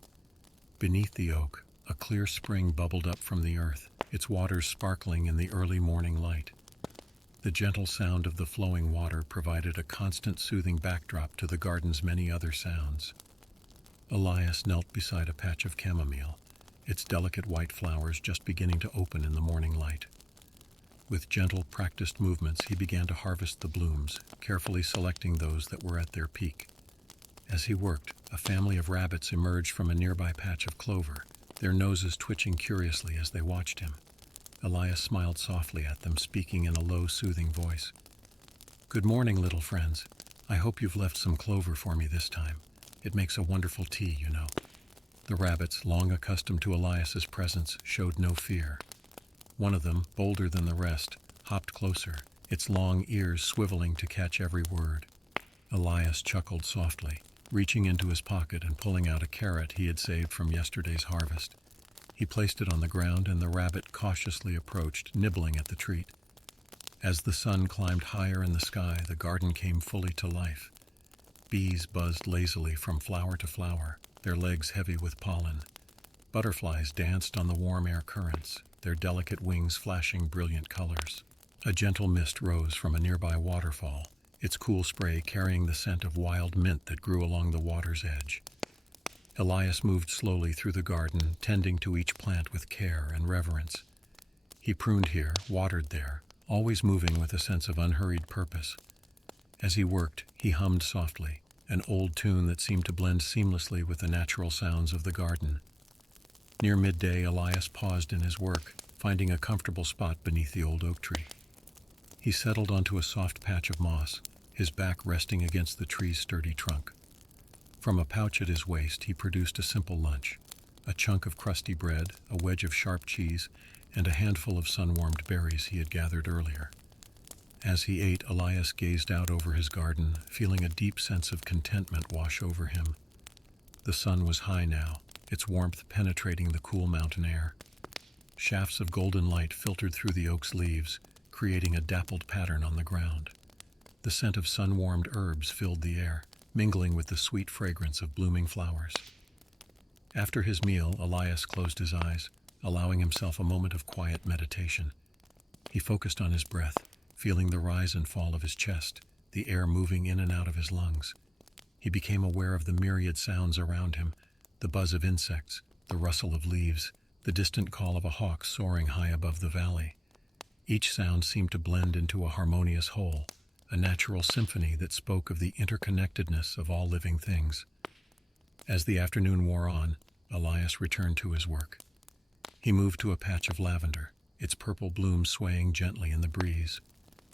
Beneath the oak, a clear spring bubbled up from the earth, its waters sparkling in the early morning light. The gentle sound of the flowing water provided a constant soothing backdrop to the garden's many other sounds. Elias knelt beside a patch of chamomile, its delicate white flowers just beginning to open in the morning light. With gentle, practiced movements, he began to harvest the blooms, carefully selecting those that were at their peak. As he worked, a family of rabbits emerged from a nearby patch of clover, their noses twitching curiously as they watched him. Elias smiled softly at them, speaking in a low, soothing voice. "Good morning, little friends. I hope you've left some clover for me this time. It makes a wonderful tea, you know." The rabbits, long accustomed to Elias's presence, showed no fear. One of them, bolder than the rest, hopped closer, its long ears swiveling to catch every word. Elias chuckled softly, reaching into his pocket and pulling out a carrot he had saved from yesterday's harvest. He placed it on the ground, and the rabbit cautiously approached, nibbling at the treat. As the sun climbed higher in the sky, the garden came fully to life. Bees buzzed lazily from flower to flower, their legs heavy with pollen. Butterflies danced on the warm air currents, their delicate wings flashing brilliant colors. A gentle mist rose from a nearby waterfall, its cool spray carrying the scent of wild mint that grew along the water's edge. Elias moved slowly through the garden, tending to each plant with care and reverence. He pruned here, watered there, always moving with a sense of unhurried purpose. As he worked, he hummed softly, an old tune that seemed to blend seamlessly with the natural sounds of the garden. Near midday, Elias paused in his work, finding a comfortable spot beneath the old oak tree. He settled onto a soft patch of moss, his back resting against the tree's sturdy trunk. From a pouch at his waist, he produced a simple lunch: a chunk of crusty bread, a wedge of sharp cheese, and a handful of sun-warmed berries he had gathered earlier. As he ate, Elias gazed out over his garden, feeling a deep sense of contentment wash over him. The sun was high now, its warmth penetrating the cool mountain air. Shafts of golden light filtered through the oak's leaves, creating a dappled pattern on the ground. The scent of sun-warmed herbs filled the air, mingling with the sweet fragrance of blooming flowers. After his meal, Elias closed his eyes, allowing himself a moment of quiet meditation. He focused on his breath, feeling the rise and fall of his chest, the air moving in and out of his lungs. He became aware of the myriad sounds around him, the buzz of insects, the rustle of leaves, the distant call of a hawk soaring high above the valley. Each sound seemed to blend into a harmonious whole, a natural symphony that spoke of the interconnectedness of all living things. As the afternoon wore on, Elias returned to his work. He moved to a patch of lavender, its purple bloom swaying gently in the breeze.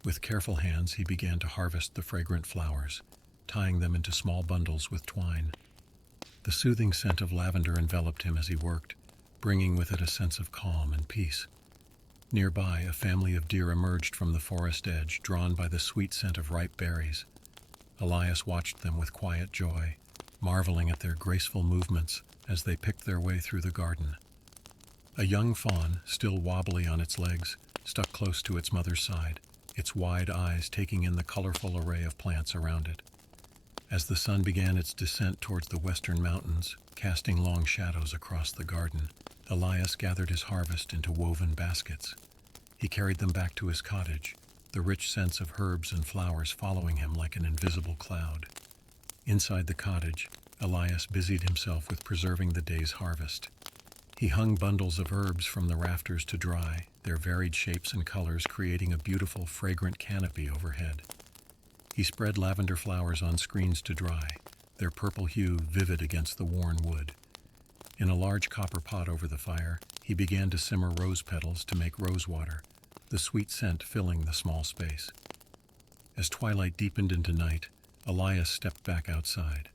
With careful hands, he began to harvest the fragrant flowers, tying them into small bundles with twine. The soothing scent of lavender enveloped him as he worked, bringing with it a sense of calm and peace. Nearby, a family of deer emerged from the forest edge, drawn by the sweet scent of ripe berries. Elias watched them with quiet joy, marveling at their graceful movements as they picked their way through the garden. A young fawn, still wobbly on its legs, stuck close to its mother's side, its wide eyes taking in the colorful array of plants around it. As the sun began its descent towards the western mountains, casting long shadows across the garden, Elias gathered his harvest into woven baskets. He carried them back to his cottage, the rich scents of herbs and flowers following him like an invisible cloud. Inside the cottage, Elias busied himself with preserving the day's harvest. He hung bundles of herbs from the rafters to dry, their varied shapes and colors creating a beautiful, fragrant canopy overhead. He spread lavender flowers on screens to dry, their purple hue vivid against the worn wood. In a large copper pot over the fire, he began to simmer rose petals to make rose water, the sweet scent filling the small space. As twilight deepened into night, Elias stepped back outside.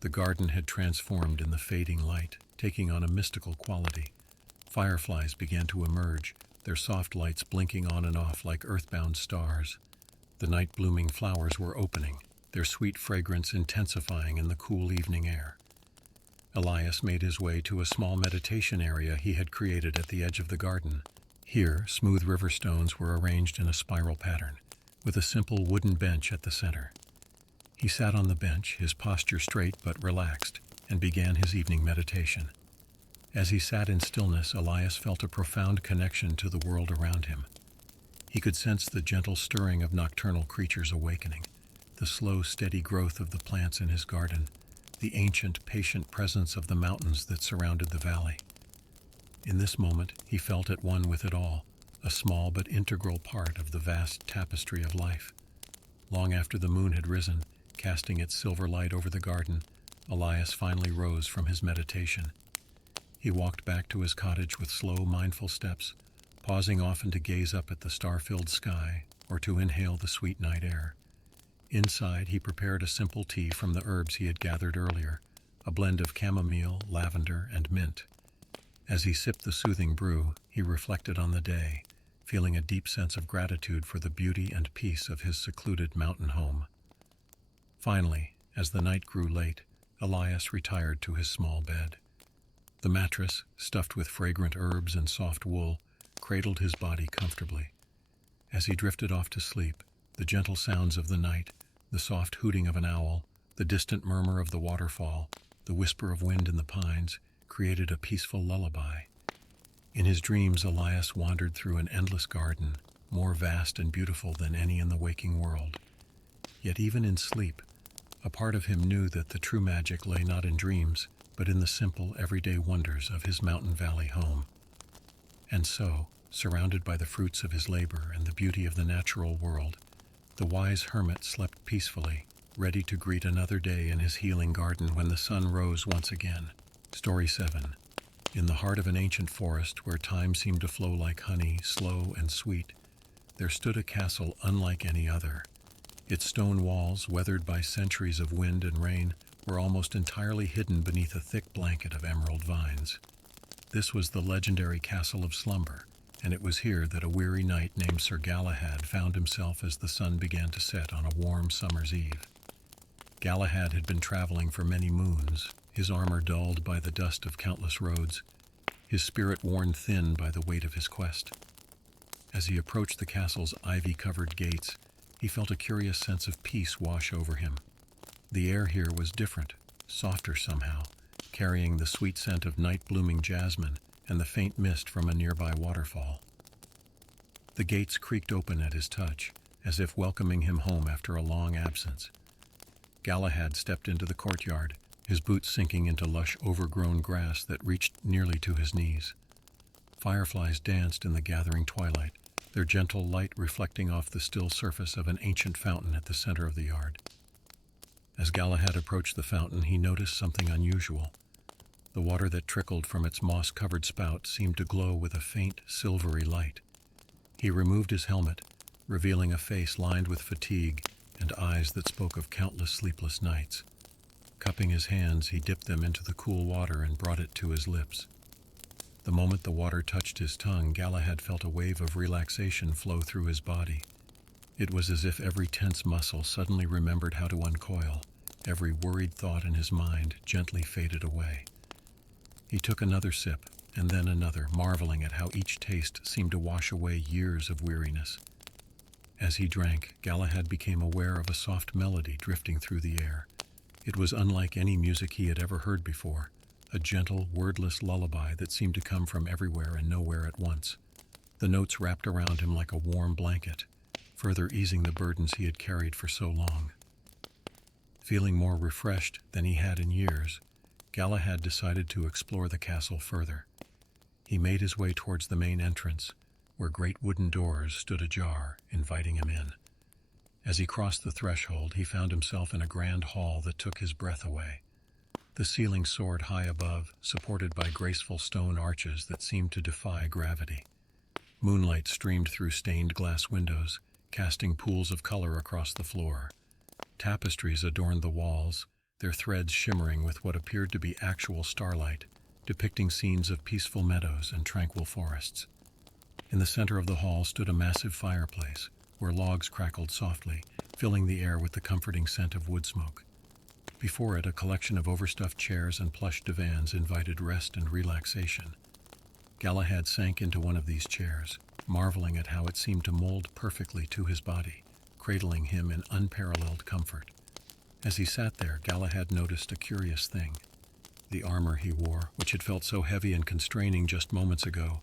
The garden had transformed in the fading light, taking on a mystical quality. Fireflies began to emerge, their soft lights blinking on and off like earthbound stars. The night-blooming flowers were opening, their sweet fragrance intensifying in the cool evening air. Elias made his way to a small meditation area he had created at the edge of the garden. Here, smooth river stones were arranged in a spiral pattern, with a simple wooden bench at the center. He sat on the bench, his posture straight but relaxed, and began his evening meditation. As he sat in stillness, Elias felt a profound connection to the world around him. He could sense the gentle stirring of nocturnal creatures awakening, the slow, steady growth of the plants in his garden, the ancient, patient presence of the mountains that surrounded the valley. In this moment, he felt at one with it all, a small but integral part of the vast tapestry of life. Long after the moon had risen, casting its silver light over the garden, Elias finally rose from his meditation. He walked back to his cottage with slow, mindful steps, pausing often to gaze up at the star-filled sky or to inhale the sweet night air. Inside, he prepared a simple tea from the herbs he had gathered earlier, a blend of chamomile, lavender, and mint. As he sipped the soothing brew, he reflected on the day, feeling a deep sense of gratitude for the beauty and peace of his secluded mountain home. Finally, as the night grew late, Elias retired to his small bed. The mattress, stuffed with fragrant herbs and soft wool, cradled his body comfortably. As he drifted off to sleep, the gentle sounds of the night, the soft hooting of an owl, the distant murmur of the waterfall, the whisper of wind in the pines, created a peaceful lullaby. In his dreams, Elias wandered through an endless garden, more vast and beautiful than any in the waking world. Yet even in sleep, a part of him knew that the true magic lay not in dreams, but in the simple, everyday wonders of his mountain valley home. And so, surrounded by the fruits of his labor and the beauty of the natural world, the wise hermit slept peacefully, ready to greet another day in his healing garden when the sun rose once again. Story 7. In the heart of an ancient forest where time seemed to flow like honey, slow and sweet, there stood a castle unlike any other. Its stone walls, weathered by centuries of wind and rain, were almost entirely hidden beneath a thick blanket of emerald vines. This was the legendary Castle of Slumber, and it was here that a weary knight named Sir Galahad found himself as the sun began to set on a warm summer's eve. Galahad had been traveling for many moons, his armor dulled by the dust of countless roads, his spirit worn thin by the weight of his quest. As he approached the castle's ivy-covered gates, he felt a curious sense of peace wash over him. The air here was different, softer somehow, carrying the sweet scent of night-blooming jasmine and the faint mist from a nearby waterfall. The gates creaked open at his touch, as if welcoming him home after a long absence. Galahad stepped into the courtyard, his boots sinking into lush, overgrown grass that reached nearly to his knees. Fireflies danced in the gathering twilight, their gentle light reflecting off the still surface of an ancient fountain at the center of the yard. As Galahad approached the fountain, he noticed something unusual. The water that trickled from its moss-covered spout seemed to glow with a faint, silvery light. He removed his helmet, revealing a face lined with fatigue and eyes that spoke of countless sleepless nights. Cupping his hands, he dipped them into the cool water and brought it to his lips. The moment the water touched his tongue, Galahad felt a wave of relaxation flow through his body. It was as if every tense muscle suddenly remembered how to uncoil. Every worried thought in his mind gently faded away. He took another sip, and then another, marveling at how each taste seemed to wash away years of weariness. As he drank, Galahad became aware of a soft melody drifting through the air. It was unlike any music he had ever heard before, a gentle, wordless lullaby that seemed to come from everywhere and nowhere at once. The notes wrapped around him like a warm blanket, further easing the burdens he had carried for so long. Feeling more refreshed than he had in years, Galahad decided to explore the castle further. He made his way towards the main entrance, where great wooden doors stood ajar, inviting him in. As he crossed the threshold, he found himself in a grand hall that took his breath away. The ceiling soared high above, supported by graceful stone arches that seemed to defy gravity. Moonlight streamed through stained glass windows, casting pools of color across the floor. Tapestries adorned the walls, their threads shimmering with what appeared to be actual starlight, depicting scenes of peaceful meadows and tranquil forests. In the center of the hall stood a massive fireplace, where logs crackled softly, filling the air with the comforting scent of wood smoke. Before it, a collection of overstuffed chairs and plush divans invited rest and relaxation. Galahad sank into one of these chairs, marveling at how it seemed to mold perfectly to his body, cradling him in unparalleled comfort. As he sat there, Galahad noticed a curious thing. The armor he wore, which had felt so heavy and constraining just moments ago,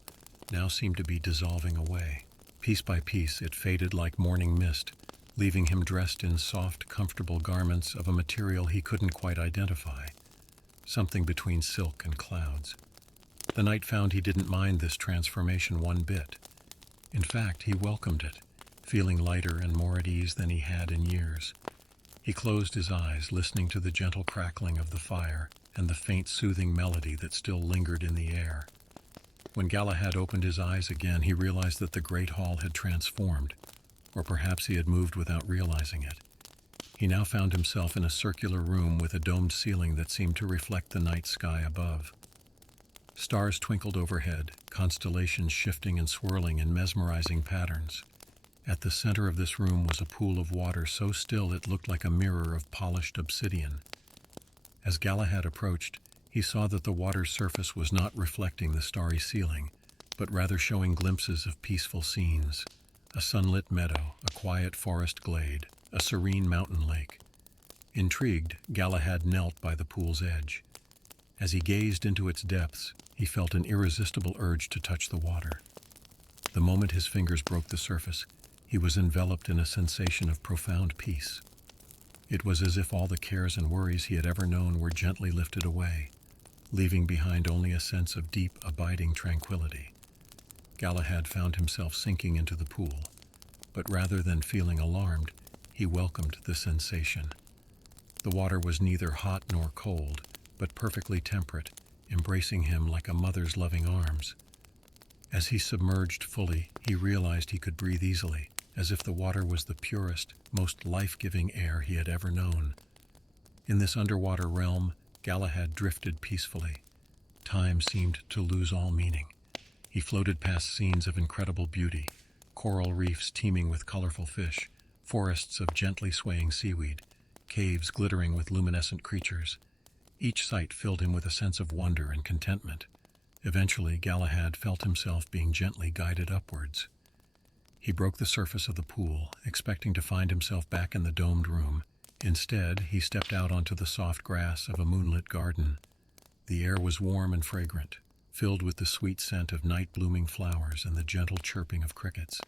now seemed to be dissolving away. Piece by piece, it faded like morning mist, leaving him dressed in soft, comfortable garments of a material he couldn't quite identify, something between silk and clouds. The knight found he didn't mind this transformation one bit. In fact, he welcomed it, feeling lighter and more at ease than he had in years. He closed his eyes, listening to the gentle crackling of the fire and the faint soothing melody that still lingered in the air. When Galahad opened his eyes again, he realized that the great hall had transformed, or perhaps he had moved without realizing it. He now found himself in a circular room with a domed ceiling that seemed to reflect the night sky above. Stars twinkled overhead, constellations shifting and swirling in mesmerizing patterns. At the center of this room was a pool of water so still it looked like a mirror of polished obsidian. As Galahad approached, he saw that the water's surface was not reflecting the starry ceiling, but rather showing glimpses of peaceful scenes. A sunlit meadow, a quiet forest glade, a serene mountain lake. Intrigued, Galahad knelt by the pool's edge. As he gazed into its depths, he felt an irresistible urge to touch the water. The moment his fingers broke the surface, he was enveloped in a sensation of profound peace. It was as if all the cares and worries he had ever known were gently lifted away, leaving behind only a sense of deep, abiding tranquility. Galahad found himself sinking into the pool, but rather than feeling alarmed, he welcomed the sensation. The water was neither hot nor cold, but perfectly temperate, embracing him like a mother's loving arms. As he submerged fully, he realized he could breathe easily, as if the water was the purest, most life-giving air he had ever known. In this underwater realm, Galahad drifted peacefully. Time seemed to lose all meaning. He floated past scenes of incredible beauty, coral reefs teeming with colorful fish, forests of gently swaying seaweed, caves glittering with luminescent creatures. Each sight filled him with a sense of wonder and contentment. Eventually, Galahad felt himself being gently guided upwards. He broke the surface of the pool, expecting to find himself back in the domed room. Instead, he stepped out onto the soft grass of a moonlit garden. The air was warm and fragrant, filled with the sweet scent of night-blooming flowers and the gentle chirping of crickets.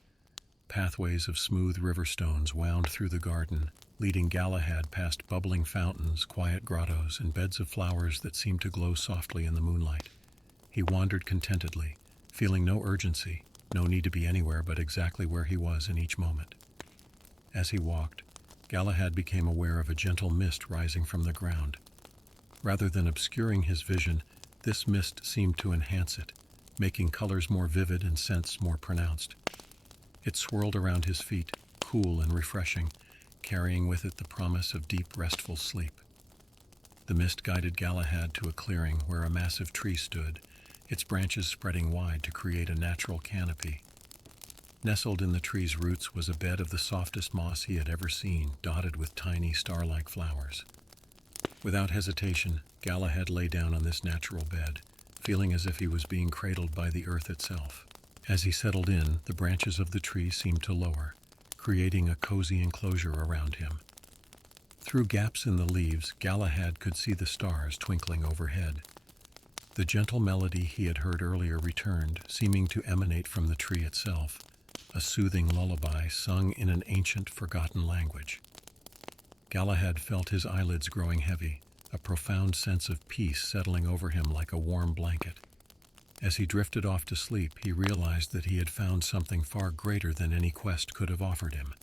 Pathways of smooth river stones wound through the garden, leading Galahad past bubbling fountains, quiet grottos, and beds of flowers that seemed to glow softly in the moonlight. He wandered contentedly, feeling no urgency, no need to be anywhere but exactly where he was in each moment. As he walked, Galahad became aware of a gentle mist rising from the ground. Rather than obscuring his vision, this mist seemed to enhance it, making colors more vivid and scents more pronounced. It swirled around his feet, cool and refreshing, carrying with it the promise of deep, restful sleep. The mist guided Galahad to a clearing where a massive tree stood, its branches spreading wide to create a natural canopy. Nestled in the tree's roots was a bed of the softest moss he had ever seen, dotted with tiny star-like flowers. Without hesitation, Galahad lay down on this natural bed, feeling as if he was being cradled by the earth itself. As he settled in, the branches of the tree seemed to lower, creating a cozy enclosure around him. Through gaps in the leaves, Galahad could see the stars twinkling overhead. The gentle melody he had heard earlier returned, seeming to emanate from the tree itself, a soothing lullaby sung in an ancient, forgotten language. Galahad felt his eyelids growing heavy, a profound sense of peace settling over him like a warm blanket. As he drifted off to sleep, he realized that he had found something far greater than any quest could have offered him.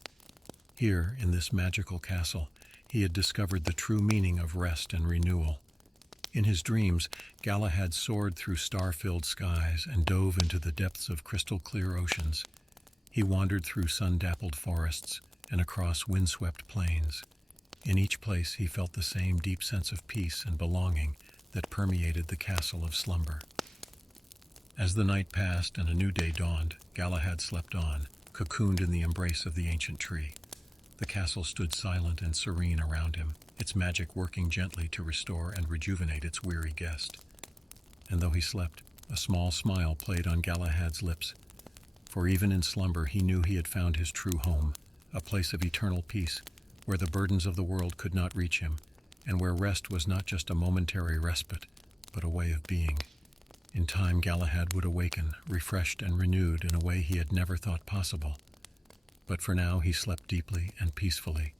Here, in this magical castle, he had discovered the true meaning of rest and renewal. In his dreams, Galahad soared through star-filled skies and dove into the depths of crystal-clear oceans. He wandered through sun-dappled forests and across windswept plains. In each place he felt the same deep sense of peace and belonging that permeated the Castle of Slumber. As the night passed and a new day dawned, Galahad slept on, cocooned in the embrace of the ancient tree. The castle stood silent and serene around him, its magic working gently to restore and rejuvenate its weary guest. And though he slept, a small smile played on Galahad's lips, for even in slumber he knew he had found his true home, a place of eternal peace, where the burdens of the world could not reach him, and where rest was not just a momentary respite, but a way of being. In time, Galahad would awaken, refreshed and renewed in a way he had never thought possible. But for now he slept deeply and peacefully,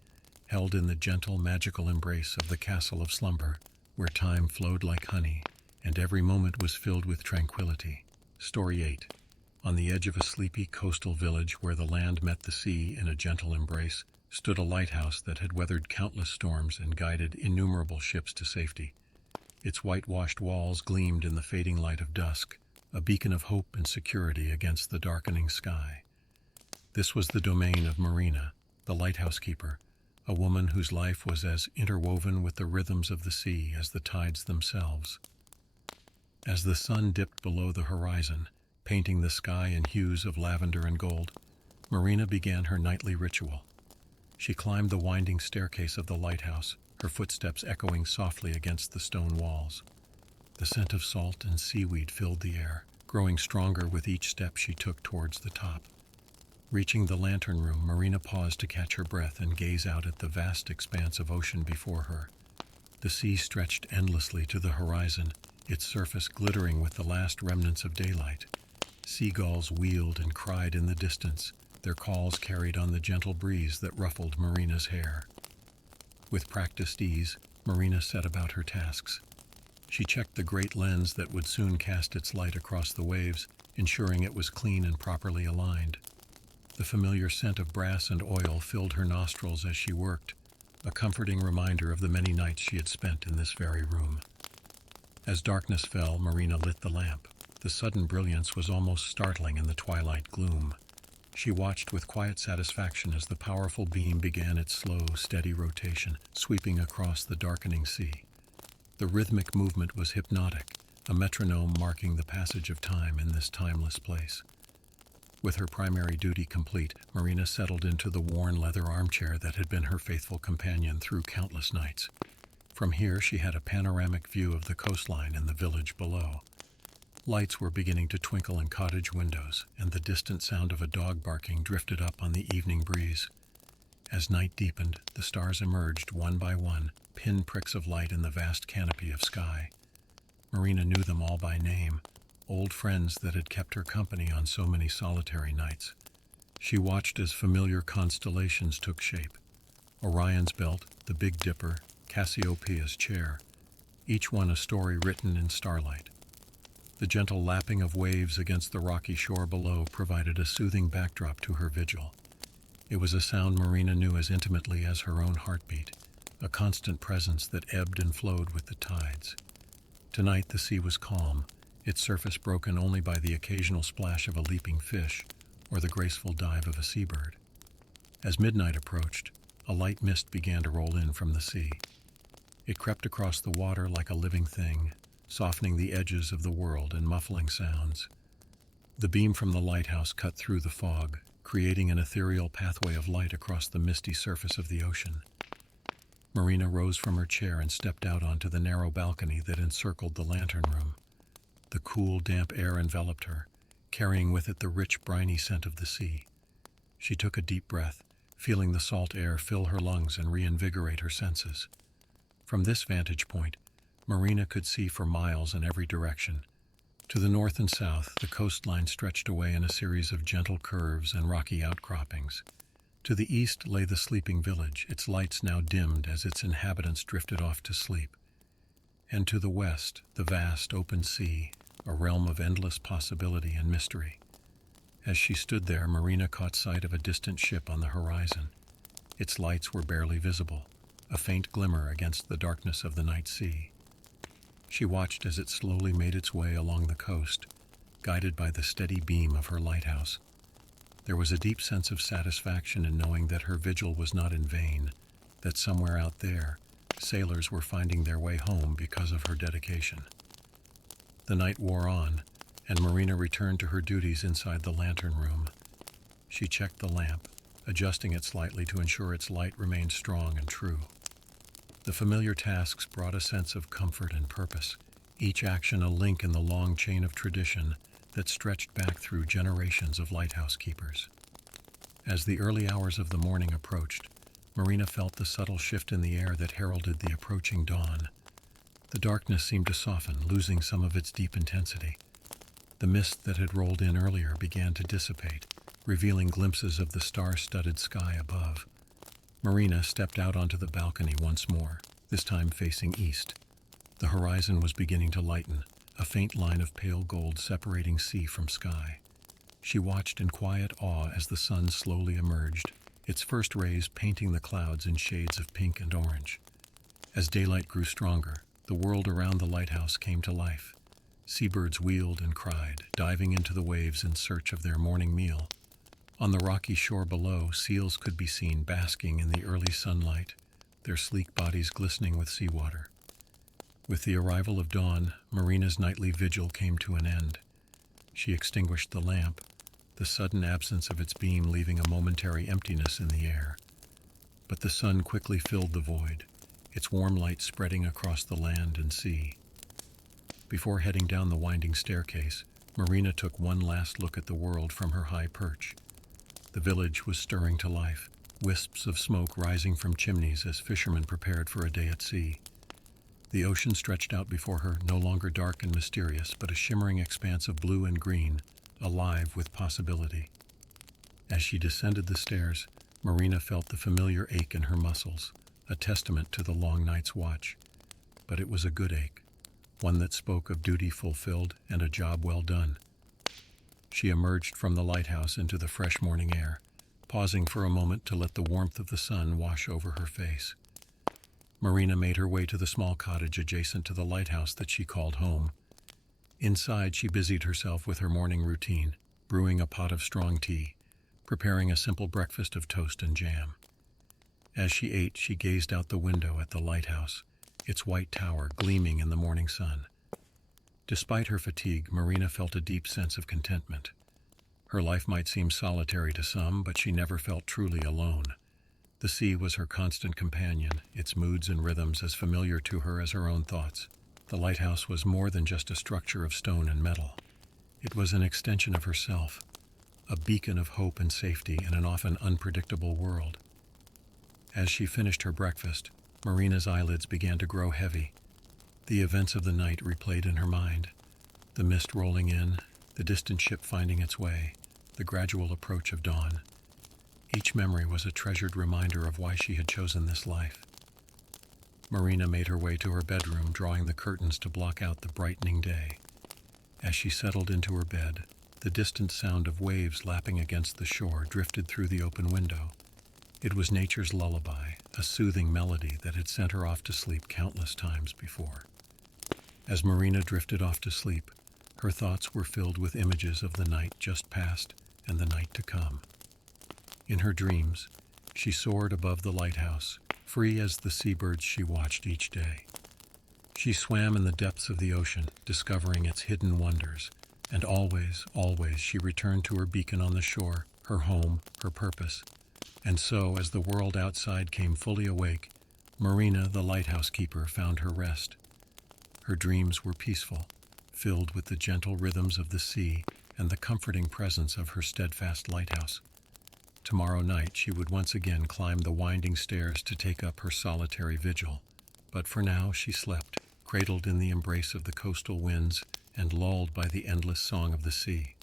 held in the gentle, magical embrace of the Castle of Slumber, where time flowed like honey, and every moment was filled with tranquility. Story 8. On the edge of a sleepy coastal village where the land met the sea in a gentle embrace, stood a lighthouse that had weathered countless storms and guided innumerable ships to safety. Its whitewashed walls gleamed in the fading light of dusk, a beacon of hope and security against the darkening sky. This was the domain of Marina, the lighthouse keeper, a woman whose life was as interwoven with the rhythms of the sea as the tides themselves. As the sun dipped below the horizon, painting the sky in hues of lavender and gold, Marina began her nightly ritual. She climbed the winding staircase of the lighthouse, her footsteps echoing softly against the stone walls. The scent of salt and seaweed filled the air, growing stronger with each step she took towards the top. Reaching the lantern room, Marina paused to catch her breath and gaze out at the vast expanse of ocean before her. The sea stretched endlessly to the horizon, its surface glittering with the last remnants of daylight. Seagulls wheeled and cried in the distance, their calls carried on the gentle breeze that ruffled Marina's hair. With practiced ease, Marina set about her tasks. She checked the great lens that would soon cast its light across the waves, ensuring it was clean and properly aligned. The familiar scent of brass and oil filled her nostrils as she worked, a comforting reminder of the many nights she had spent in this very room. As darkness fell, Marina lit the lamp. The sudden brilliance was almost startling in the twilight gloom. She watched with quiet satisfaction as the powerful beam began its slow, steady rotation, sweeping across the darkening sea. The rhythmic movement was hypnotic, a metronome marking the passage of time in this timeless place. With her primary duty complete, Marina settled into the worn leather armchair that had been her faithful companion through countless nights. From here she had a panoramic view of the coastline and the village below. Lights were beginning to twinkle in cottage windows, and the distant sound of a dog barking drifted up on the evening breeze. As night deepened, the stars emerged one by one, pin-pricks of light in the vast canopy of sky. Marina knew them all by name, old friends that had kept her company on so many solitary nights. She watched as familiar constellations took shape. Orion's belt, the Big Dipper, Cassiopeia's chair, each one a story written in starlight. The gentle lapping of waves against the rocky shore below provided a soothing backdrop to her vigil. It was a sound Marina knew as intimately as her own heartbeat, a constant presence that ebbed and flowed with the tides. Tonight the sea was calm, its surface broken only by the occasional splash of a leaping fish or the graceful dive of a seabird. As midnight approached, a light mist began to roll in from the sea. It crept across the water like a living thing, softening the edges of the world and muffling sounds. The beam from the lighthouse cut through the fog, creating an ethereal pathway of light across the misty surface of the ocean. Marina rose from her chair and stepped out onto the narrow balcony that encircled the lantern room. The cool, damp air enveloped her, carrying with it the rich, briny scent of the sea. She took a deep breath, feeling the salt air fill her lungs and reinvigorate her senses. From this vantage point, Marina could see for miles in every direction. To the north and south, the coastline stretched away in a series of gentle curves and rocky outcroppings. To the east lay the sleeping village, its lights now dimmed as its inhabitants drifted off to sleep. And to the west, the vast open sea, a realm of endless possibility and mystery. As she stood there, Marina caught sight of a distant ship on the horizon. Its lights were barely visible, a faint glimmer against the darkness of the night sea. She watched as it slowly made its way along the coast, guided by the steady beam of her lighthouse. There was a deep sense of satisfaction in knowing that her vigil was not in vain, that somewhere out there, sailors were finding their way home because of her dedication. The night wore on, and Marina returned to her duties inside the lantern room. She checked the lamp, adjusting it slightly to ensure its light remained strong and true. The familiar tasks brought a sense of comfort and purpose, each action a link in the long chain of tradition that stretched back through generations of lighthouse keepers. As the early hours of the morning approached, Marina felt the subtle shift in the air that heralded the approaching dawn. The darkness seemed to soften, losing some of its deep intensity. The mist that had rolled in earlier began to dissipate, revealing glimpses of the star-studded sky above. Marina stepped out onto the balcony once more, this time facing east. The horizon was beginning to lighten, a faint line of pale gold separating sea from sky. She watched in quiet awe as the sun slowly emerged, its first rays painting the clouds in shades of pink and orange. As daylight grew stronger, the world around the lighthouse came to life. Seabirds wheeled and cried, diving into the waves in search of their morning meal. On the rocky shore below, seals could be seen basking in the early sunlight, their sleek bodies glistening with seawater. With the arrival of dawn, Marina's nightly vigil came to an end. She extinguished the lamp, the sudden absence of its beam leaving a momentary emptiness in the air. But the sun quickly filled the void, its warm light spreading across the land and sea. Before heading down the winding staircase, Marina took one last look at the world from her high perch. The village was stirring to life, wisps of smoke rising from chimneys as fishermen prepared for a day at sea. The ocean stretched out before her, no longer dark and mysterious, but a shimmering expanse of blue and green, alive with possibility. As she descended the stairs, Marina felt the familiar ache in her muscles, a testament to the long night's watch. But it was a good ache, one that spoke of duty fulfilled and a job well done. She emerged from the lighthouse into the fresh morning air, pausing for a moment to let the warmth of the sun wash over her face. Marina made her way to the small cottage adjacent to the lighthouse that she called home. Inside, she busied herself with her morning routine, brewing a pot of strong tea, preparing a simple breakfast of toast and jam. As she ate, she gazed out the window at the lighthouse, its white tower gleaming in the morning sun. Despite her fatigue, Marina felt a deep sense of contentment. Her life might seem solitary to some, but she never felt truly alone. The sea was her constant companion, its moods and rhythms as familiar to her as her own thoughts. The lighthouse was more than just a structure of stone and metal. It was an extension of herself, a beacon of hope and safety in an often unpredictable world. As she finished her breakfast, Marina's eyelids began to grow heavy. The events of the night replayed in her mind, the mist rolling in, the distant ship finding its way, the gradual approach of dawn. Each memory was a treasured reminder of why she had chosen this life. Marina made her way to her bedroom, drawing the curtains to block out the brightening day. As she settled into her bed, the distant sound of waves lapping against the shore drifted through the open window. It was nature's lullaby, a soothing melody that had sent her off to sleep countless times before. As Marina drifted off to sleep, her thoughts were filled with images of the night just past and the night to come. In her dreams, she soared above the lighthouse, free as the seabirds she watched each day. She swam in the depths of the ocean, discovering its hidden wonders, and always, always she returned to her beacon on the shore, her home, her purpose. And so, as the world outside came fully awake, Marina, the lighthouse keeper, found her rest. Her dreams were peaceful, filled with the gentle rhythms of the sea and the comforting presence of her steadfast lighthouse. Tomorrow night she would once again climb the winding stairs to take up her solitary vigil. But for now she slept, cradled in the embrace of the coastal winds and lulled by the endless song of the sea.